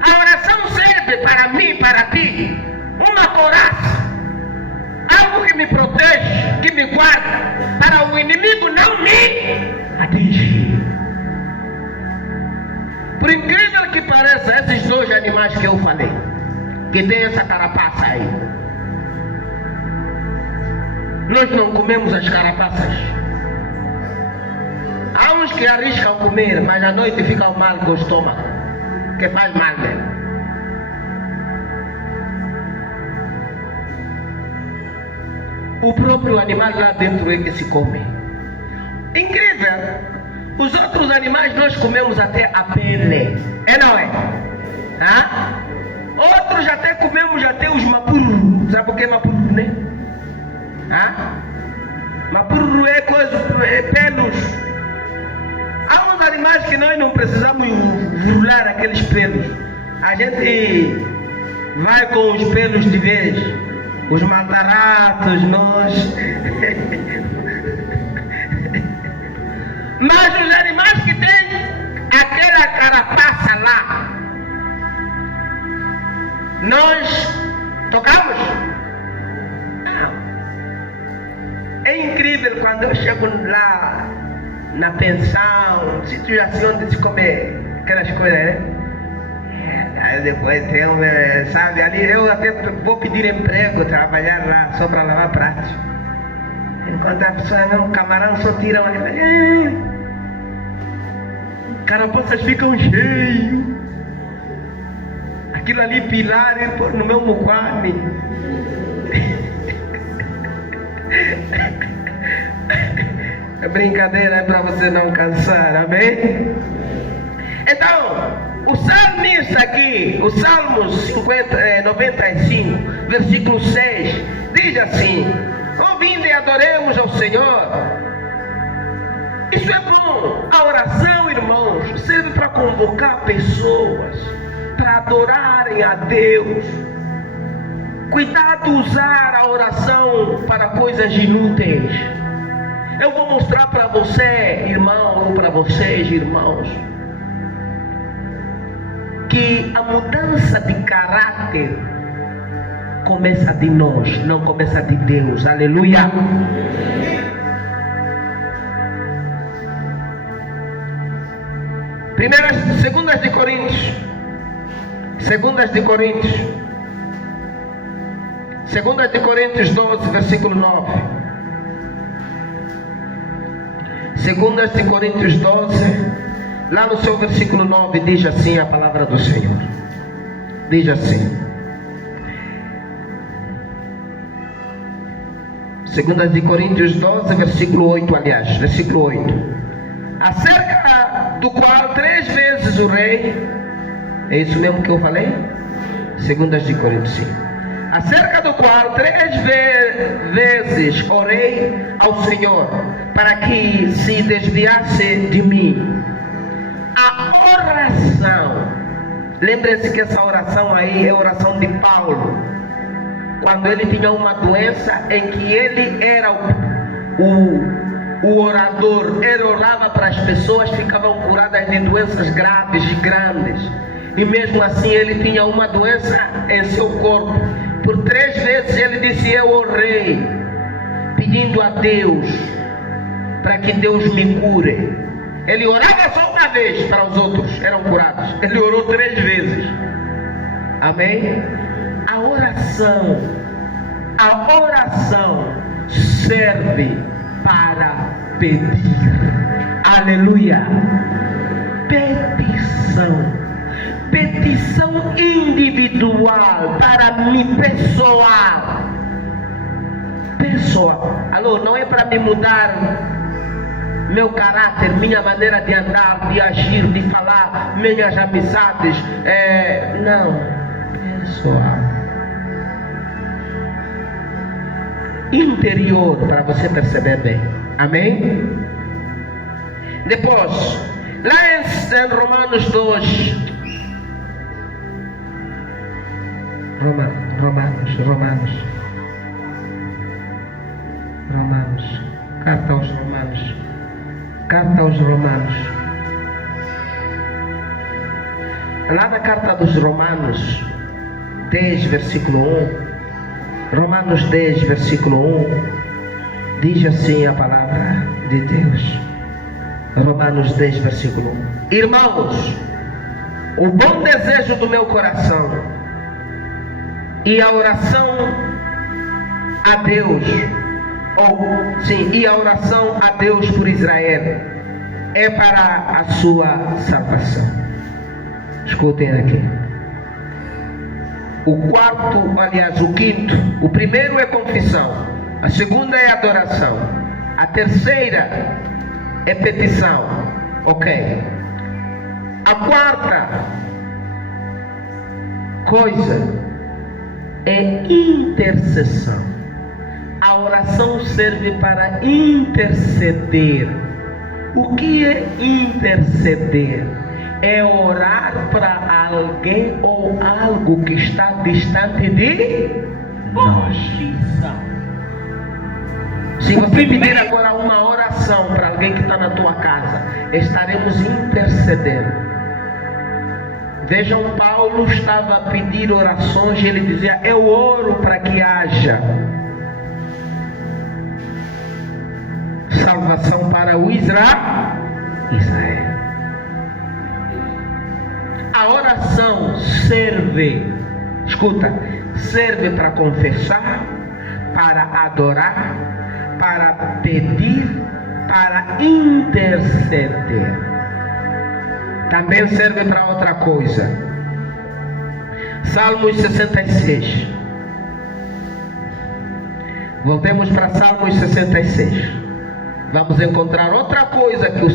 A oração serve para mim, para ti, uma coraça, algo que me protege, que me guarda, para o inimigo não me atingir. Por incrível que pareça, esses dois animais que eu falei, que tem essa carapaça aí, nós não comemos as carapaças. Há uns que arriscam comer, mas à noite ficam mal com o estômago, que faz mal mesmo. O próprio animal lá dentro é que se come. Incrível. Os outros animais nós comemos até a pele. É não é? Hã? Outros até comemos até os mapuru. Sabe o que é mapuru, né? Mapuru é coisa, é pelos. Há uns animais que nós não precisamos vular aqueles pelos. A gente vai com os pelos de vez. Os mataratos, nós. Mas os animais que têm aquela carapaça lá, nós tocamos? Não. É incrível quando eu chego lá na pensão, situação de se comer aquelas coisas, né? Aí depois tem sabe, ali eu até vou pedir emprego, trabalhar lá só para lavar pratos. Enquanto a pessoa não, camarão só tiram ali, carapaças ficam cheios. Aquilo ali pilar e pôr no meu muquame. É brincadeira, é para você não cansar, amém? Então, o salmista aqui, o Salmo 95, versículo 6, diz assim: ouvindo e adoremos ao Senhor. Isso é bom. A oração, irmãos, serve para convocar pessoas para adorarem a Deus. Cuidado usar a oração para coisas inúteis. Eu vou mostrar para você, irmão, ou para vocês, irmãos, que a mudança de caráter começa de nós, não começa de Deus. Aleluia. Segundas de Coríntios 12, versículo 9. Segundas de Coríntios 12, lá no seu versículo 9, diz assim a palavra do Senhor. Diz assim. Segundas de Coríntios 12, versículo 8, aliás, versículo 8. Acerca do qual 3 vezes o rei, é isso mesmo que eu falei? Segundas de Coríntios 5. Acerca do qual 3 vezes orei ao Senhor, para que se desviasse de mim. A oração, lembre-se que essa oração aí é a oração de Paulo, quando ele tinha uma doença em que ele era o orador, ele orava para as pessoas, ficavam curadas de doenças graves e grandes, e mesmo assim ele tinha uma doença em seu corpo. Por 3 vezes ele disse: eu orei, pedindo a Deus para que Deus me cure. Ele orava só uma vez para os outros, eram curados. Ele orou 3 vezes. Amém? A oração serve para pedir. Aleluia. Petição individual para me pessoal. Alô, não é para me mudar meu caráter, minha maneira de andar, de agir, de falar, minhas amizades. Não, pessoal. Interior, para você perceber bem. Amém? Depois, lá em Romanos 2. Romanos. Carta aos Romanos. Lá na carta dos Romanos 10, versículo 1. Romanos 10, versículo 1. Diz assim a palavra de Deus. Romanos 10, versículo 1. Irmãos, o bom desejo do meu coração e a oração a Deus, e a oração a Deus por Israel é para a sua salvação. Escutem aqui. O quinto, o primeiro é confissão, a segunda é adoração, a terceira é petição, ok? A quarta coisa é intercessão. A oração serve para interceder. O que é interceder? É orar para alguém ou algo que está distante de nós. Se você pedir agora uma oração para alguém que está na tua casa, estaremos intercedendo. Vejam, Paulo estava a pedir orações e ele dizia: eu oro para que haja salvação para o Israel. A oração serve, escuta, serve para confessar, para adorar, para pedir, para interceder. Também serve para outra coisa. Salmos 66. Voltemos para Salmos 66. Vamos encontrar outra coisa que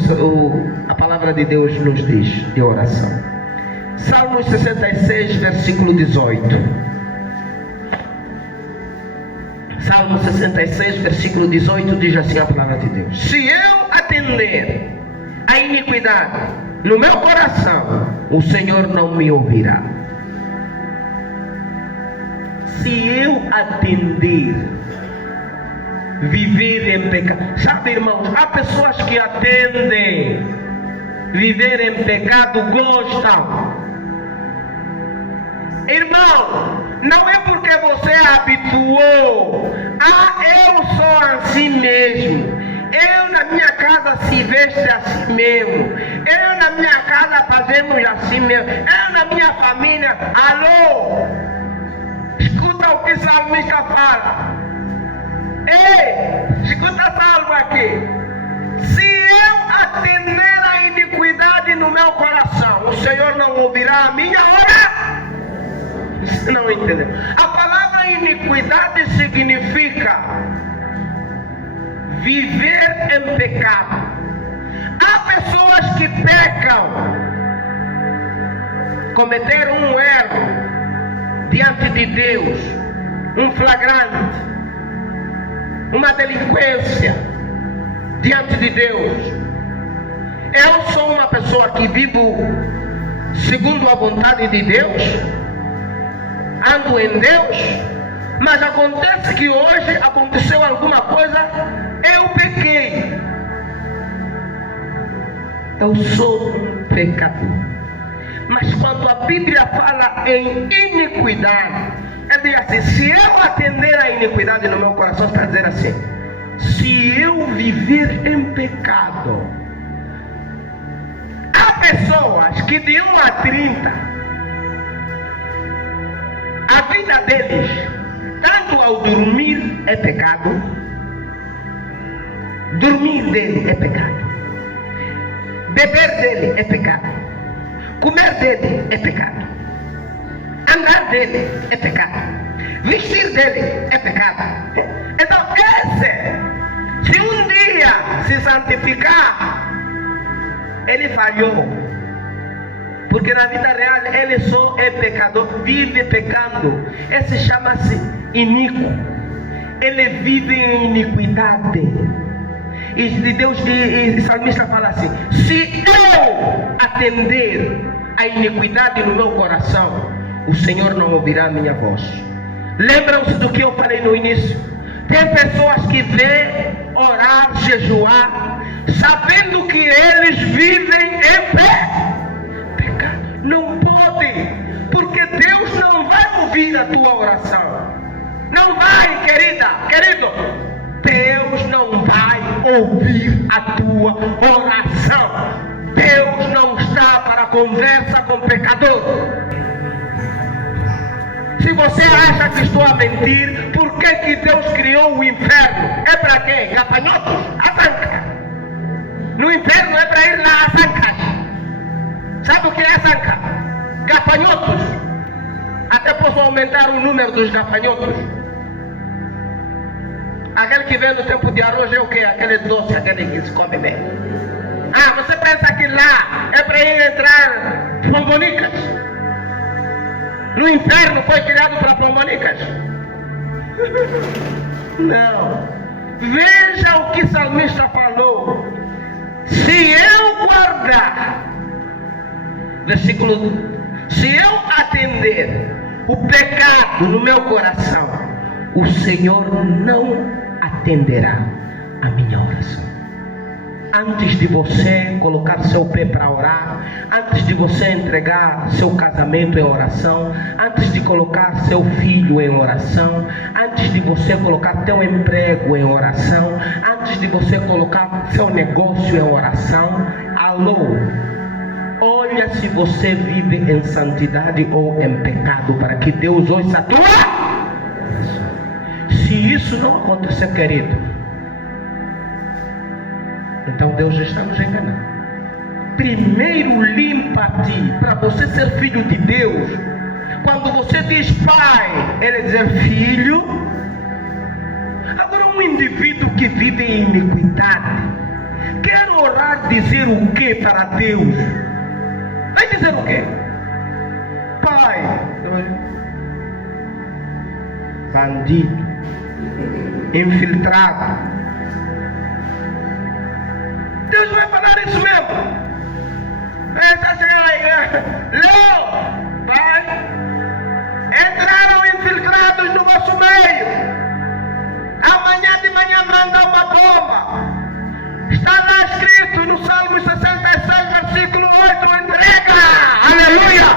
a palavra de Deus nos diz de oração. Salmos 66, versículo 18. Salmo 66, versículo 18 diz assim a palavra de Deus: se eu atender a iniquidade no meu coração, o Senhor não me ouvirá. Se eu atender, viver em pecado. Sabe, irmãos, há pessoas que atendem, viver em pecado, gostam. Irmão, não é porque você habituou. Eu sou assim mesmo. Eu na minha casa se veste assim mesmo. Eu na minha casa fazemos assim mesmo. Eu na minha família. Alô? Escuta o que o salmista fala. Ei, escuta a salmo aqui. Se eu atender a iniquidade no meu coração, o Senhor não ouvirá a minha oração. Você não entendeu? A palavra iniquidade significa viver em pecado. Há pessoas que pecam, cometeram um erro diante de Deus, um flagrante, uma delinquência diante de Deus. Eu sou uma pessoa que vivo segundo a vontade de Deus, ando em Deus, mas acontece que hoje aconteceu alguma coisa, eu pequei. Eu sou um pecador. Mas quando a Bíblia fala em iniquidade, ela diz assim: se eu atender a iniquidade no meu coração, está dizendo assim: se eu viver em pecado. Há pessoas que de 1 a 30, a vida deles, tanto ao dormir é pecado, dormir dele é pecado, beber dele é pecado, comer dele é pecado, andar dele é pecado, vestir dele é pecado. Então esse, se um dia se santificar, ele falhou, porque na vida real ele só é pecador, vive pecando. Esse chama-se iníquo, ele vive em iniquidade. E Deus, e o salmista fala assim: se eu atender a iniquidade no meu coração, o Senhor não ouvirá a minha voz. Lembram-se do que eu falei no início? Tem pessoas que vêm orar, jejuar, sabendo que eles vivem em pecado. Não pode, porque Deus não vai ouvir a tua oração. Não vai, querida, querido. Deus não vai ouvir a tua oração. Deus não está para conversa com pecador. Se você acha que estou a mentir, por que Deus criou o inferno? É para quê? Gafanhotos? Azancas. No inferno é para ir lá azancas. Sabe o que é azanca? Gafanhotos. Até posso aumentar o número dos gafanhotos. Aquele que vem no tempo de arroz é o que? Aquele doce, aquele que se come bem. Ah, você pensa que lá é para ir entrar pombonicas? No inferno foi criado para pombonicas? Não. Veja o que o salmista falou: se eu guardar, versículo, se eu atender o pecado no meu coração, o Senhor não atenderá a minha oração. Antes de você colocar seu pé para orar, antes de você entregar seu casamento em oração, antes de colocar seu filho em oração, antes de você colocar teu emprego em oração, antes de você colocar seu negócio em oração, alô, olha se você vive em santidade ou em pecado, para que Deus ouça a tua. Se isso não acontecer, querido, então Deus já está nos enganando. Primeiro limpa-te para você ser filho de Deus. Quando você diz pai, ele dizer filho. Agora um indivíduo que vive em iniquidade quer orar, dizer o que para Deus? Vai dizer o que? Pai, bandido, infiltrado. Deus vai falar isso mesmo. Não, pai, entraram infiltrados no vosso meio. Amanhã de manhã manda uma bomba. Está lá escrito no Salmo 66, versículo 8, entrega. Aleluia.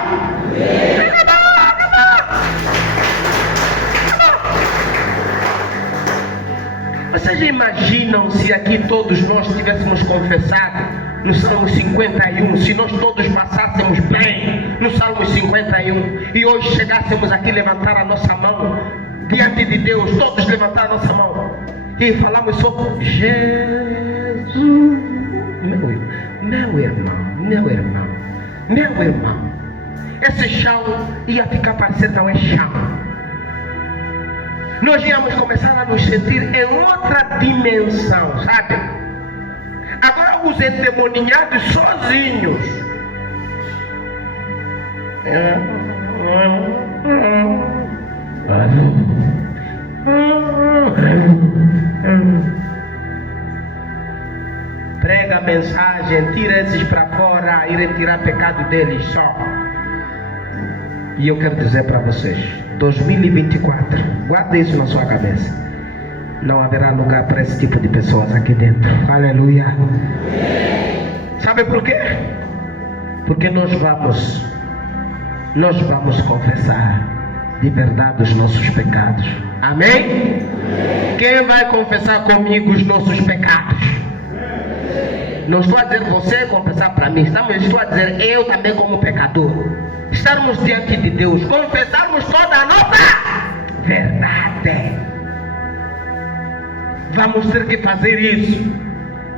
Vocês imaginam se aqui todos nós tivéssemos confessado no Salmo 51, se nós todos passássemos bem no Salmo 51 e hoje chegássemos aqui levantar a nossa mão diante de Deus, todos levantar a nossa mão e falamos só Jesus, Meu irmão, esse chão ia ficar parecendo não é chão. Nós íamos começar a nos sentir em outra dimensão, sabe? Agora os endemoninhados sozinhos. Prega a mensagem, tira esses para fora e retirar pecado deles só. E eu quero dizer para vocês, 2024, guarda isso na sua cabeça. Não haverá lugar para esse tipo de pessoas aqui dentro. Aleluia. Sabe por quê? Porque nós vamos confessar de verdade os nossos pecados. Amém? Quem vai confessar comigo os nossos pecados? Não estou a dizer você confessar para mim, estou a dizer eu também como pecador. Estarmos diante de Deus, confessarmos toda a nossa verdade. Vamos ter que fazer isso,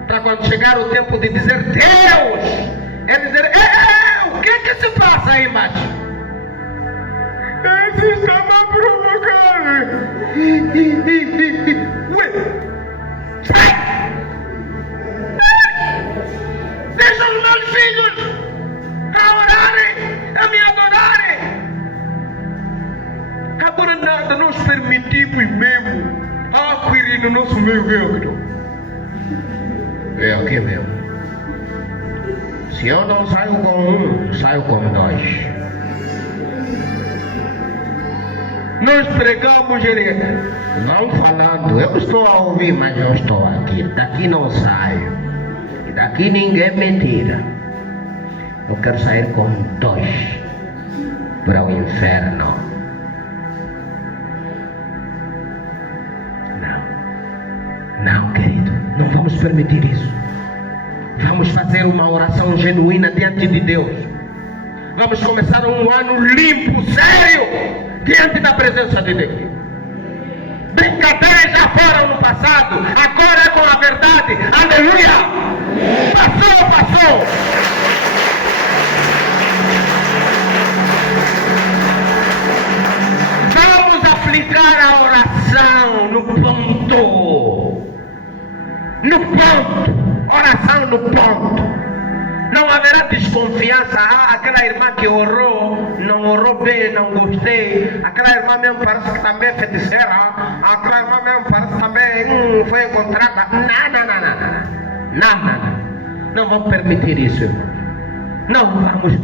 para quando chegar o tempo de dizer Deus, é dizer, o que se passa aí, macho? Esse estava provocando. Ué, sai! Deixa os meus filhos a orarem, a me adorarem. Agora nada, nós permitimos mesmo aquirir no nosso meio. É aqui mesmo. Se eu não saio com um, saio com dois. Nós pregamos, ele não falando, eu estou a ouvir, mas eu estou aqui. Daqui não saio. E daqui ninguém me tira. Eu quero sair com dois para o inferno. Não, querido, não vamos permitir isso. Vamos fazer uma oração genuína diante de Deus. Vamos começar um ano limpo, sério, diante da presença de Deus. Brincadeiras já foram no passado, agora é com a verdade. Aleluia! Passou! Vamos aplicar a oração no ponto. Oração no ponto. Não haverá desconfiança. Aquela irmã que orou, não orou bem, não gostei. Aquela irmã mesmo parece que também é feiticeira. Aquela irmã mesmo parece que também foi encontrada. Nada. Não vamos permitir isso, irmão. Não vamos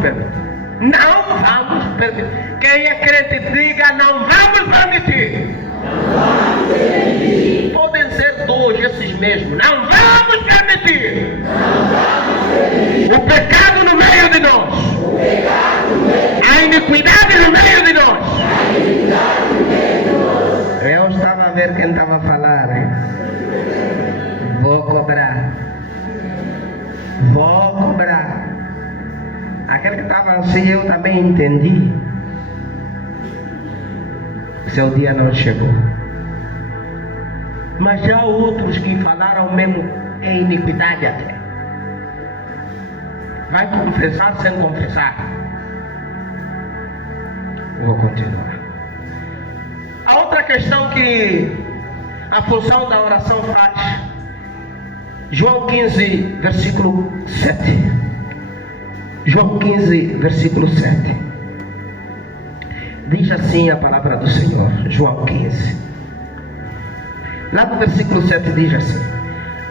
permitir. Não vamos permitir. Quem é crente diga, não vamos permitir. Podem ser dois, esses mesmos. Não vamos permitir. O pecado no meio de nós. A iniquidade no meio de nós. Eu estava a ver quem estava a falar, hein? Vou cobrar. Aquele que estava assim, eu também entendi. Seu dia não chegou. Mas já outros que falaram mesmo em iniquidade até. Vai confessar sem confessar. Vou continuar. A outra questão que a função da oração faz. João 15, versículo 7. João 15, versículo 7. Diz assim a palavra do Senhor. João 15. Lá no versículo 7 diz assim: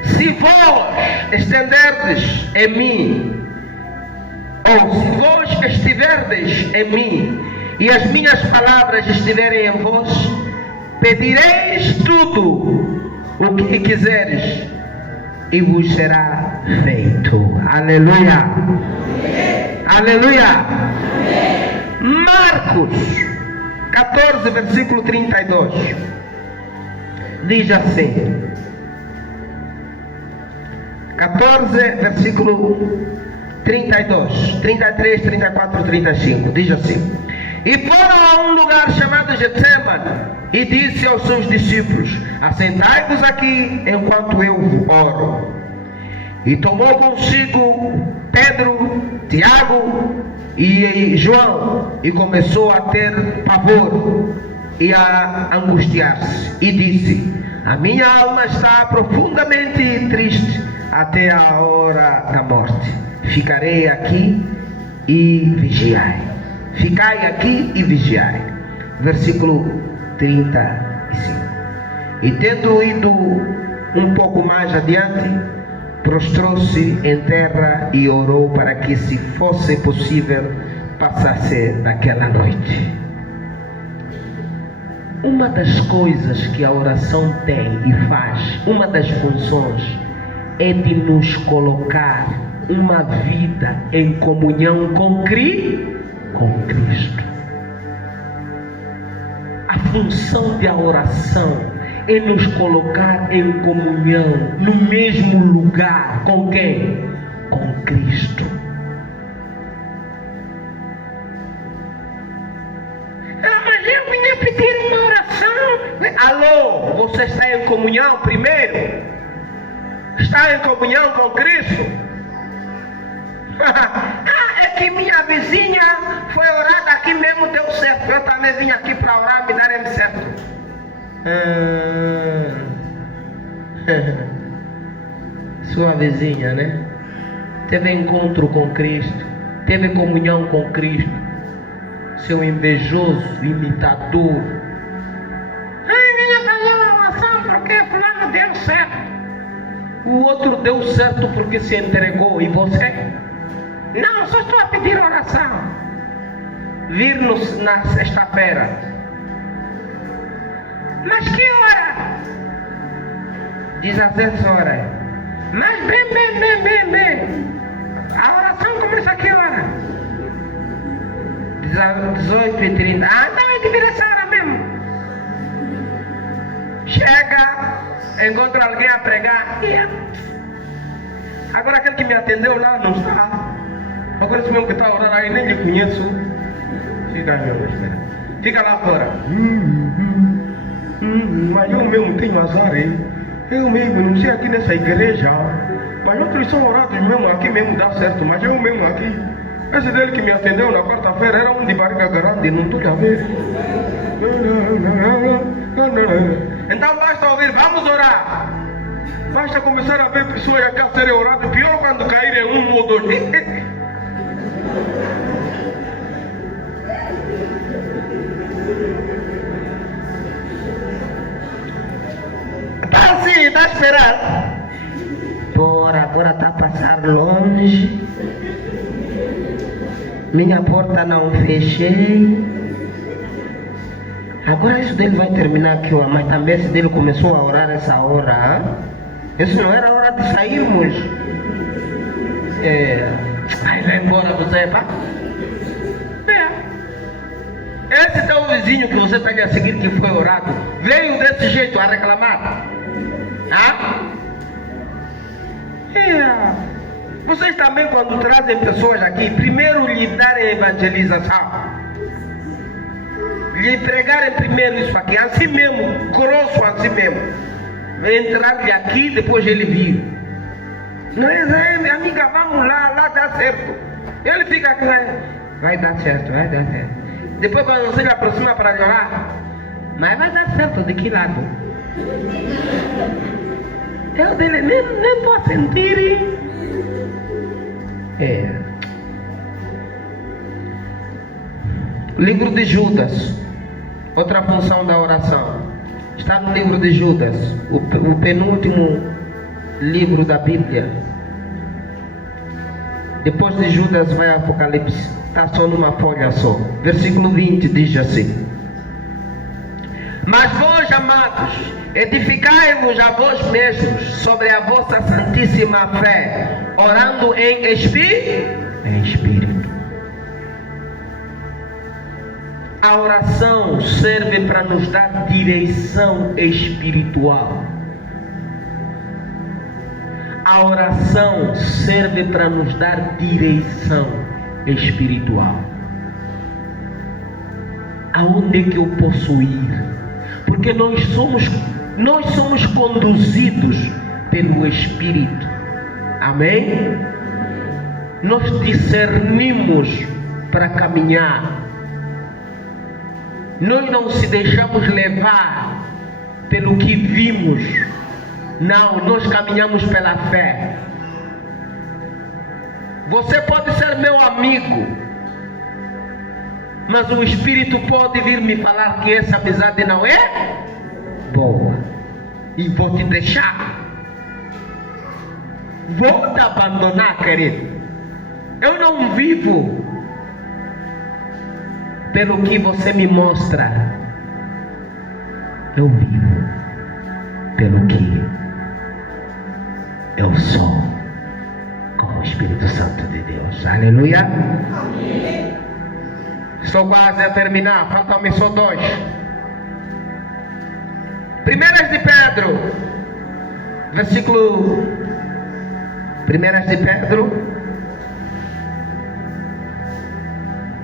se vós estenderdes em mim, ou se vós estiverdes em mim, e as minhas palavras estiverem em vós, pedireis tudo o que quiseres, e vos será feito. Aleluia. Aleluia. Marcos 14, versículo 32. Diz assim. 14, versículo 32, 33, 34, 35. Diz assim: E foram a um lugar chamado Getsemane, e disse aos seus discípulos: assentai-vos aqui enquanto eu oro. E tomou consigo Pedro, Tiago e João, e começou a ter pavor e a angustiar-se, e disse: a minha alma está profundamente triste até a hora da morte. Ficarei aqui e vigiai. Ficai aqui e vigiai. Versículo 35. E tendo ido um pouco mais adiante, prostrou-se em terra e orou para que, se fosse possível, passasse daquela noite. Uma das coisas que a oração tem e faz, uma das funções, é de nos colocar uma vida em comunhão com Cristo. A função da oração é nos colocar em comunhão, no mesmo lugar. Com quem? Com Cristo. Mas eu vinha pedir uma oração. Alô, você está em comunhão primeiro? Está em comunhão com Cristo? É que minha vizinha foi orada aqui mesmo, deu certo. Eu também vim aqui para orar, me darem certo. Sua vizinha, né? Teve encontro com Cristo, teve comunhão com Cristo. Seu invejoso, imitador. Minha fazer uma oração porque fulano deu certo. O outro deu certo porque se entregou. E você? Não, só estou a pedir oração. Vir-nos na sexta-feira. Mas que hora? 16 horas. Mas bem. A oração começa a que hora? 18h30. Ah, então é que vir essa hora mesmo. Chega, encontra alguém a pregar. Agora aquele que me atendeu lá não está. Agora esse mesmo que está orando aí, nem lhe conheço. Fica aí, meu espera. Fica lá fora. Mas eu mesmo tenho azar, hein? Eu mesmo, não sei aqui nessa igreja. Mas outros são orados mesmo, aqui mesmo dá certo. Mas eu mesmo aqui. Esse dele que me atendeu na quarta-feira era um de barriga grande, não tudo a ver. Então basta ouvir, vamos orar. Basta começar a ver pessoas aqui a serem oradas. Pior quando caírem um ou dois. Tá assim, tá esperando. Agora tá a passar longe. Minha porta não fechei. Agora isso dele vai terminar aqui, ó. Mas também esse dele começou a orar essa hora. Isso não era hora de sairmos. Vai lá embora você, pá. Esse teu vizinho que você está a seguir, que foi orado, veio desse jeito a reclamar. Vocês também, quando trazem pessoas aqui, primeiro lhe darem evangelização, lhe pregarem primeiro isso aqui, assim mesmo, grosso assim mesmo. Entrar-lhe aqui, depois ele vir. Não é, minha amiga, vamos lá dá certo. Ele fica aqui, vai dar certo. Depois quando você se aproxima para orar, mas vai dar certo de que lado? Eu dele nem estou a sentir. Livro de Judas, outra função da oração. Está no livro de Judas, o penúltimo livro da Bíblia. Depois de Judas vai Apocalipse. Está só numa folha só. Versículo 20 diz assim: mas vós, amados, edificai-vos a vós mesmos sobre a vossa santíssima fé, orando em espírito. A oração serve para nos dar direção espiritual. A oração serve para nos dar direção espiritual. aonde é que eu posso ir? Porque nós somos conduzidos pelo Espírito. Amém? Nós discernimos para caminhar. Nós não se deixamos levar pelo que vimos. Não, nós caminhamos pela fé. Você pode ser meu amigo, mas o Espírito pode vir me falar que essa amizade não é boa, e vou te deixar, vou te abandonar, querido. Eu não vivo pelo que você me mostra, eu vivo pelo que eu sou, com o Espírito Santo de Deus. Aleluia. Amém. Estou quase a terminar, faltam-me só 2. Primeiras de Pedro, versículo. Primeiras de Pedro.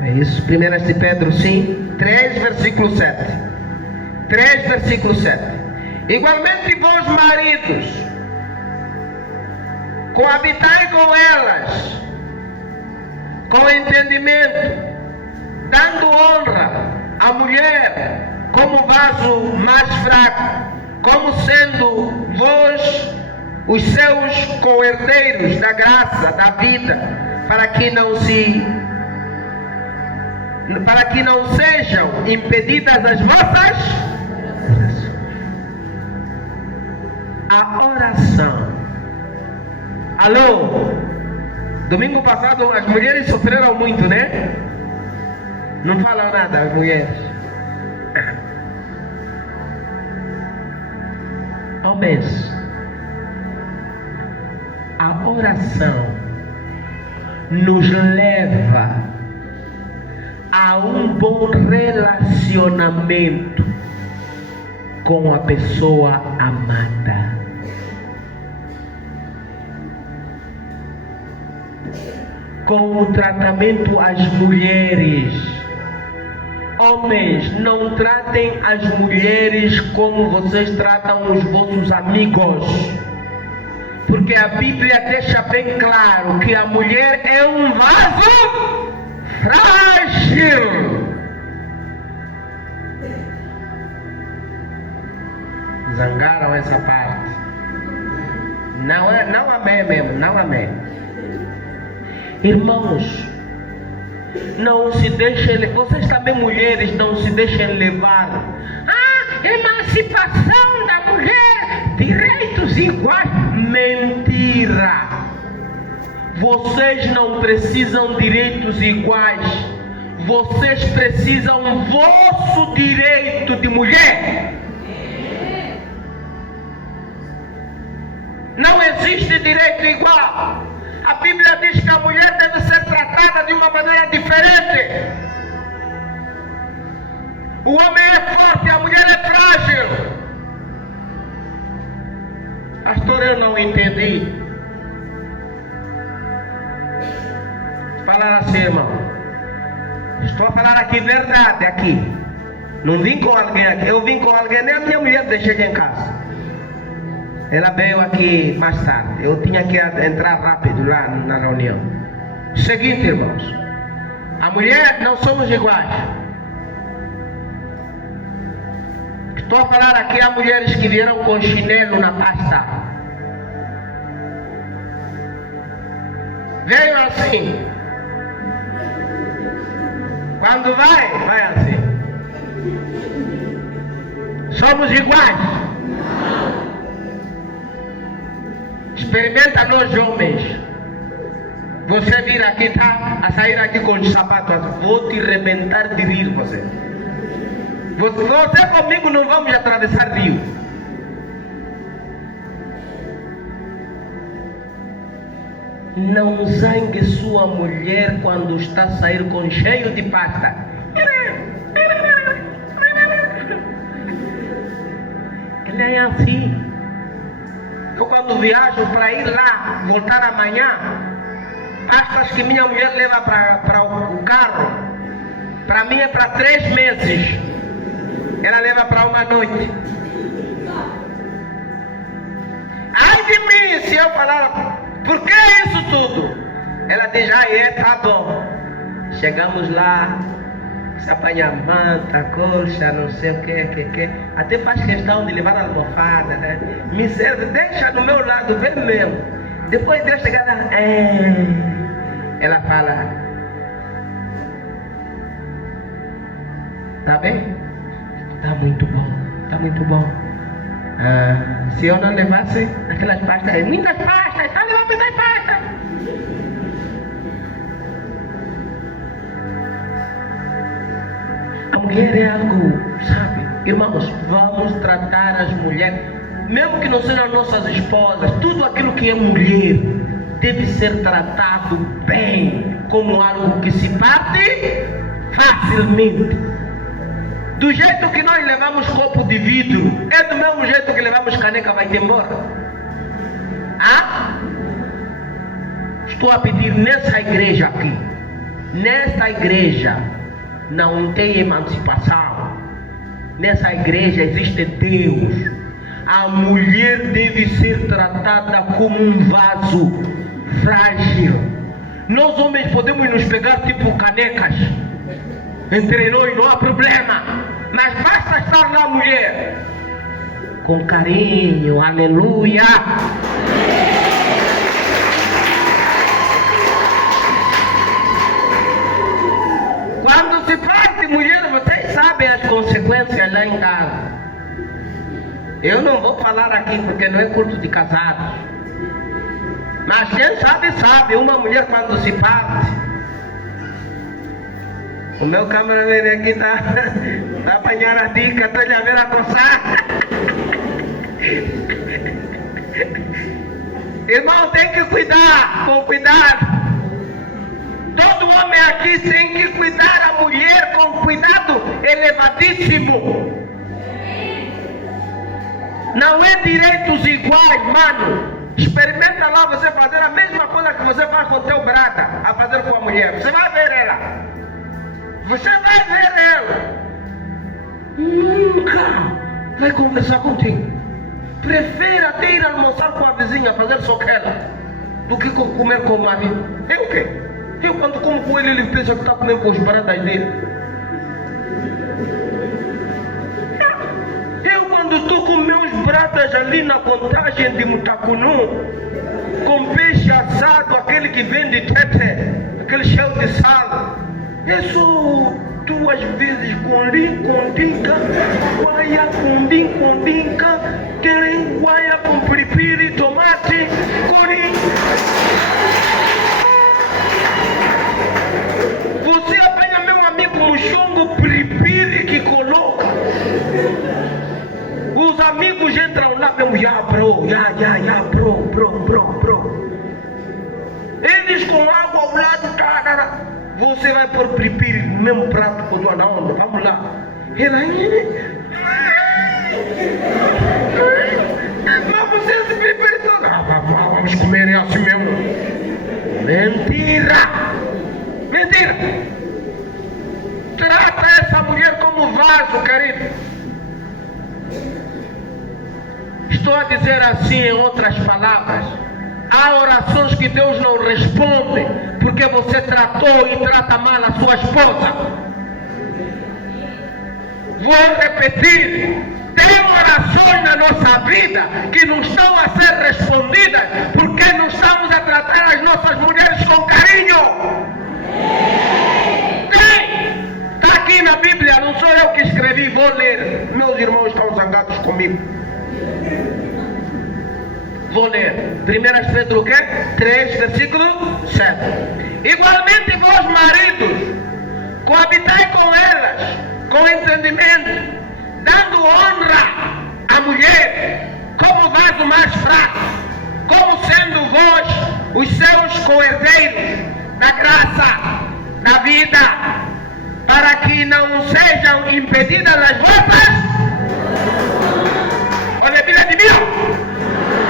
É isso, Primeiras de Pedro, sim. 3, versículo 7. 3, versículo 7. Igualmente vós, maridos, coabitai com elas, com entendimento, dando honra à mulher como vaso mais fraco, como sendo vós os seus co-herdeiros da graça, da vida, para que não sejam impedidas as vossas orações. A oração. Alô? Domingo passado as mulheres sofreram muito, né? Não falam nada as mulheres. Homens, a oração nos leva a um bom relacionamento com a pessoa amada. Com o tratamento às mulheres. Homens, não tratem as mulheres como vocês tratam os vossos amigos. Porque a Bíblia deixa bem claro que a mulher é um vaso frágil. Zangaram essa parte. Não amém mesmo, não amém. Irmãos, não se deixem, vocês também mulheres, não se deixem levar. Emancipação da mulher, direitos iguais. Mentira. Vocês não precisam direitos iguais. Vocês precisam vosso direito de mulher. Não existe direito igual. A Bíblia diz que a mulher deve ser tratada de uma maneira diferente. O homem é forte, a mulher é frágil. Pastor, eu não entendi. Falar assim, irmão. Estou a falar aqui verdade aqui. Não vim com alguém aqui. Eu vim com alguém, nem a minha mulher deixei em casa. Ela veio aqui mais tarde. Eu tinha que entrar rápido lá na reunião. Seguinte, irmãos. A mulher não somos iguais. Estou a falar aqui a mulheres que vieram com chinelo na pasta. Veio assim. Quando vai assim. Somos iguais. Experimenta nós homens. Você vir aqui, tá? A sair aqui com os sapatos. Vou te arrebentar de rir, você. Você comigo não vamos atravessar rio. Não zangue sua mulher quando está a sair com cheio de pasta. Ela é assim. Eu quando viajo para ir lá, voltar amanhã, pastas que minha mulher leva para o carro, Para mim é para 3 meses. Ela leva para uma noite. Ai de mim se eu falar, por que isso tudo? Ela diz, tá bom. Chegamos lá, se apanha a manta, colcha, não sei o que. Até faz questão de levar a almofada, né? Me serve, deixa do meu lado, vem mesmo. Depois de eu chegar lá, ela fala, tá bem? Tá muito bom. Se eu não levasse aquelas pastas, muitas pastas, tá levando muitas pastas. A mulher é algo, sabe? Irmãos, vamos tratar as mulheres, mesmo que não sejam nossas esposas, tudo aquilo que é mulher deve ser tratado bem, como algo que se parte facilmente. Do jeito que nós levamos copo de vidro, é do mesmo jeito que levamos caneca, vai-te embora. Estou a pedir nessa igreja aqui, nessa igreja não tem emancipação. Nessa igreja existe Deus. A mulher deve ser tratada como um vaso frágil. Nós homens podemos nos pegar tipo canecas. Entre nós não há problema. Mas basta estar lá, mulher, com carinho, aleluia. Quando se parte, mulher, vocês sabem as consequências lá em casa. Eu não vou falar aqui porque não é culto de casados. Mas quem sabe, uma mulher quando se parte. O meu cameraman aqui tá apanhando a dica, estou já vendo a coçar. Irmão, tem que cuidar, com cuidado. Todo homem aqui tem que cuidar a mulher com cuidado elevadíssimo. Não é direitos iguais, mano. Experimenta lá você fazer a mesma coisa que você faz com o teu brata a fazer com a mulher. Você vai ver ela. Você vai ver ela. Nunca vai conversar contigo. Prefere até ir almoçar com a vizinha, fazer soquela, do que comer com o marido. Eu o quê? Eu quando como com ele pensa que está comendo com os bratas dele. Eu quando estou com meus bratas ali na contagem de Mutacunu, com peixe assado, aquele que vende tete, aquele cheio de sal, eu sou 2 vezes com dinca, guaia com dinca, querem guaia com piripiri, tomate, corim. Você apanha meu amigo Muxongo, piripiri que coloca. Os amigos entram lá mesmo, bro. Eles com água ao lado, você vai pôr piripiri no mesmo prato com a onda, vamos lá. Ela, mas você se piripiri todo. Vamos comer assim mesmo. Mentira. Trata essa mulher como vaso, querido. Estou a dizer assim em outras palavras. Há orações que Deus não responde porque você tratou e trata mal a sua esposa. Vou repetir. Tem orações na nossa vida que não estão a ser respondidas porque não estamos a tratar as nossas mulheres com carinho. Tem! Está aqui na Bíblia, não sou eu que escrevi, vou ler. Meus irmãos estão zangados comigo. Vou ler. 1 Pedro 3, versículo 7. Igualmente vós, maridos, coabitai com elas, com entendimento, dando honra à mulher, como vaso mais fraco, como sendo vós os seus coherdeiros da graça, da vida, para que não sejam impedidas as vossas. Olha a Bíblia de mim.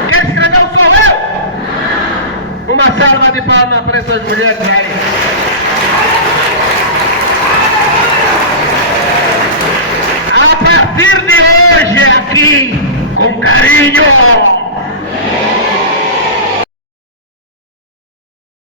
Quem escreveu sou eu. Uma salva de palmas para essas mulheres aí. com carinho.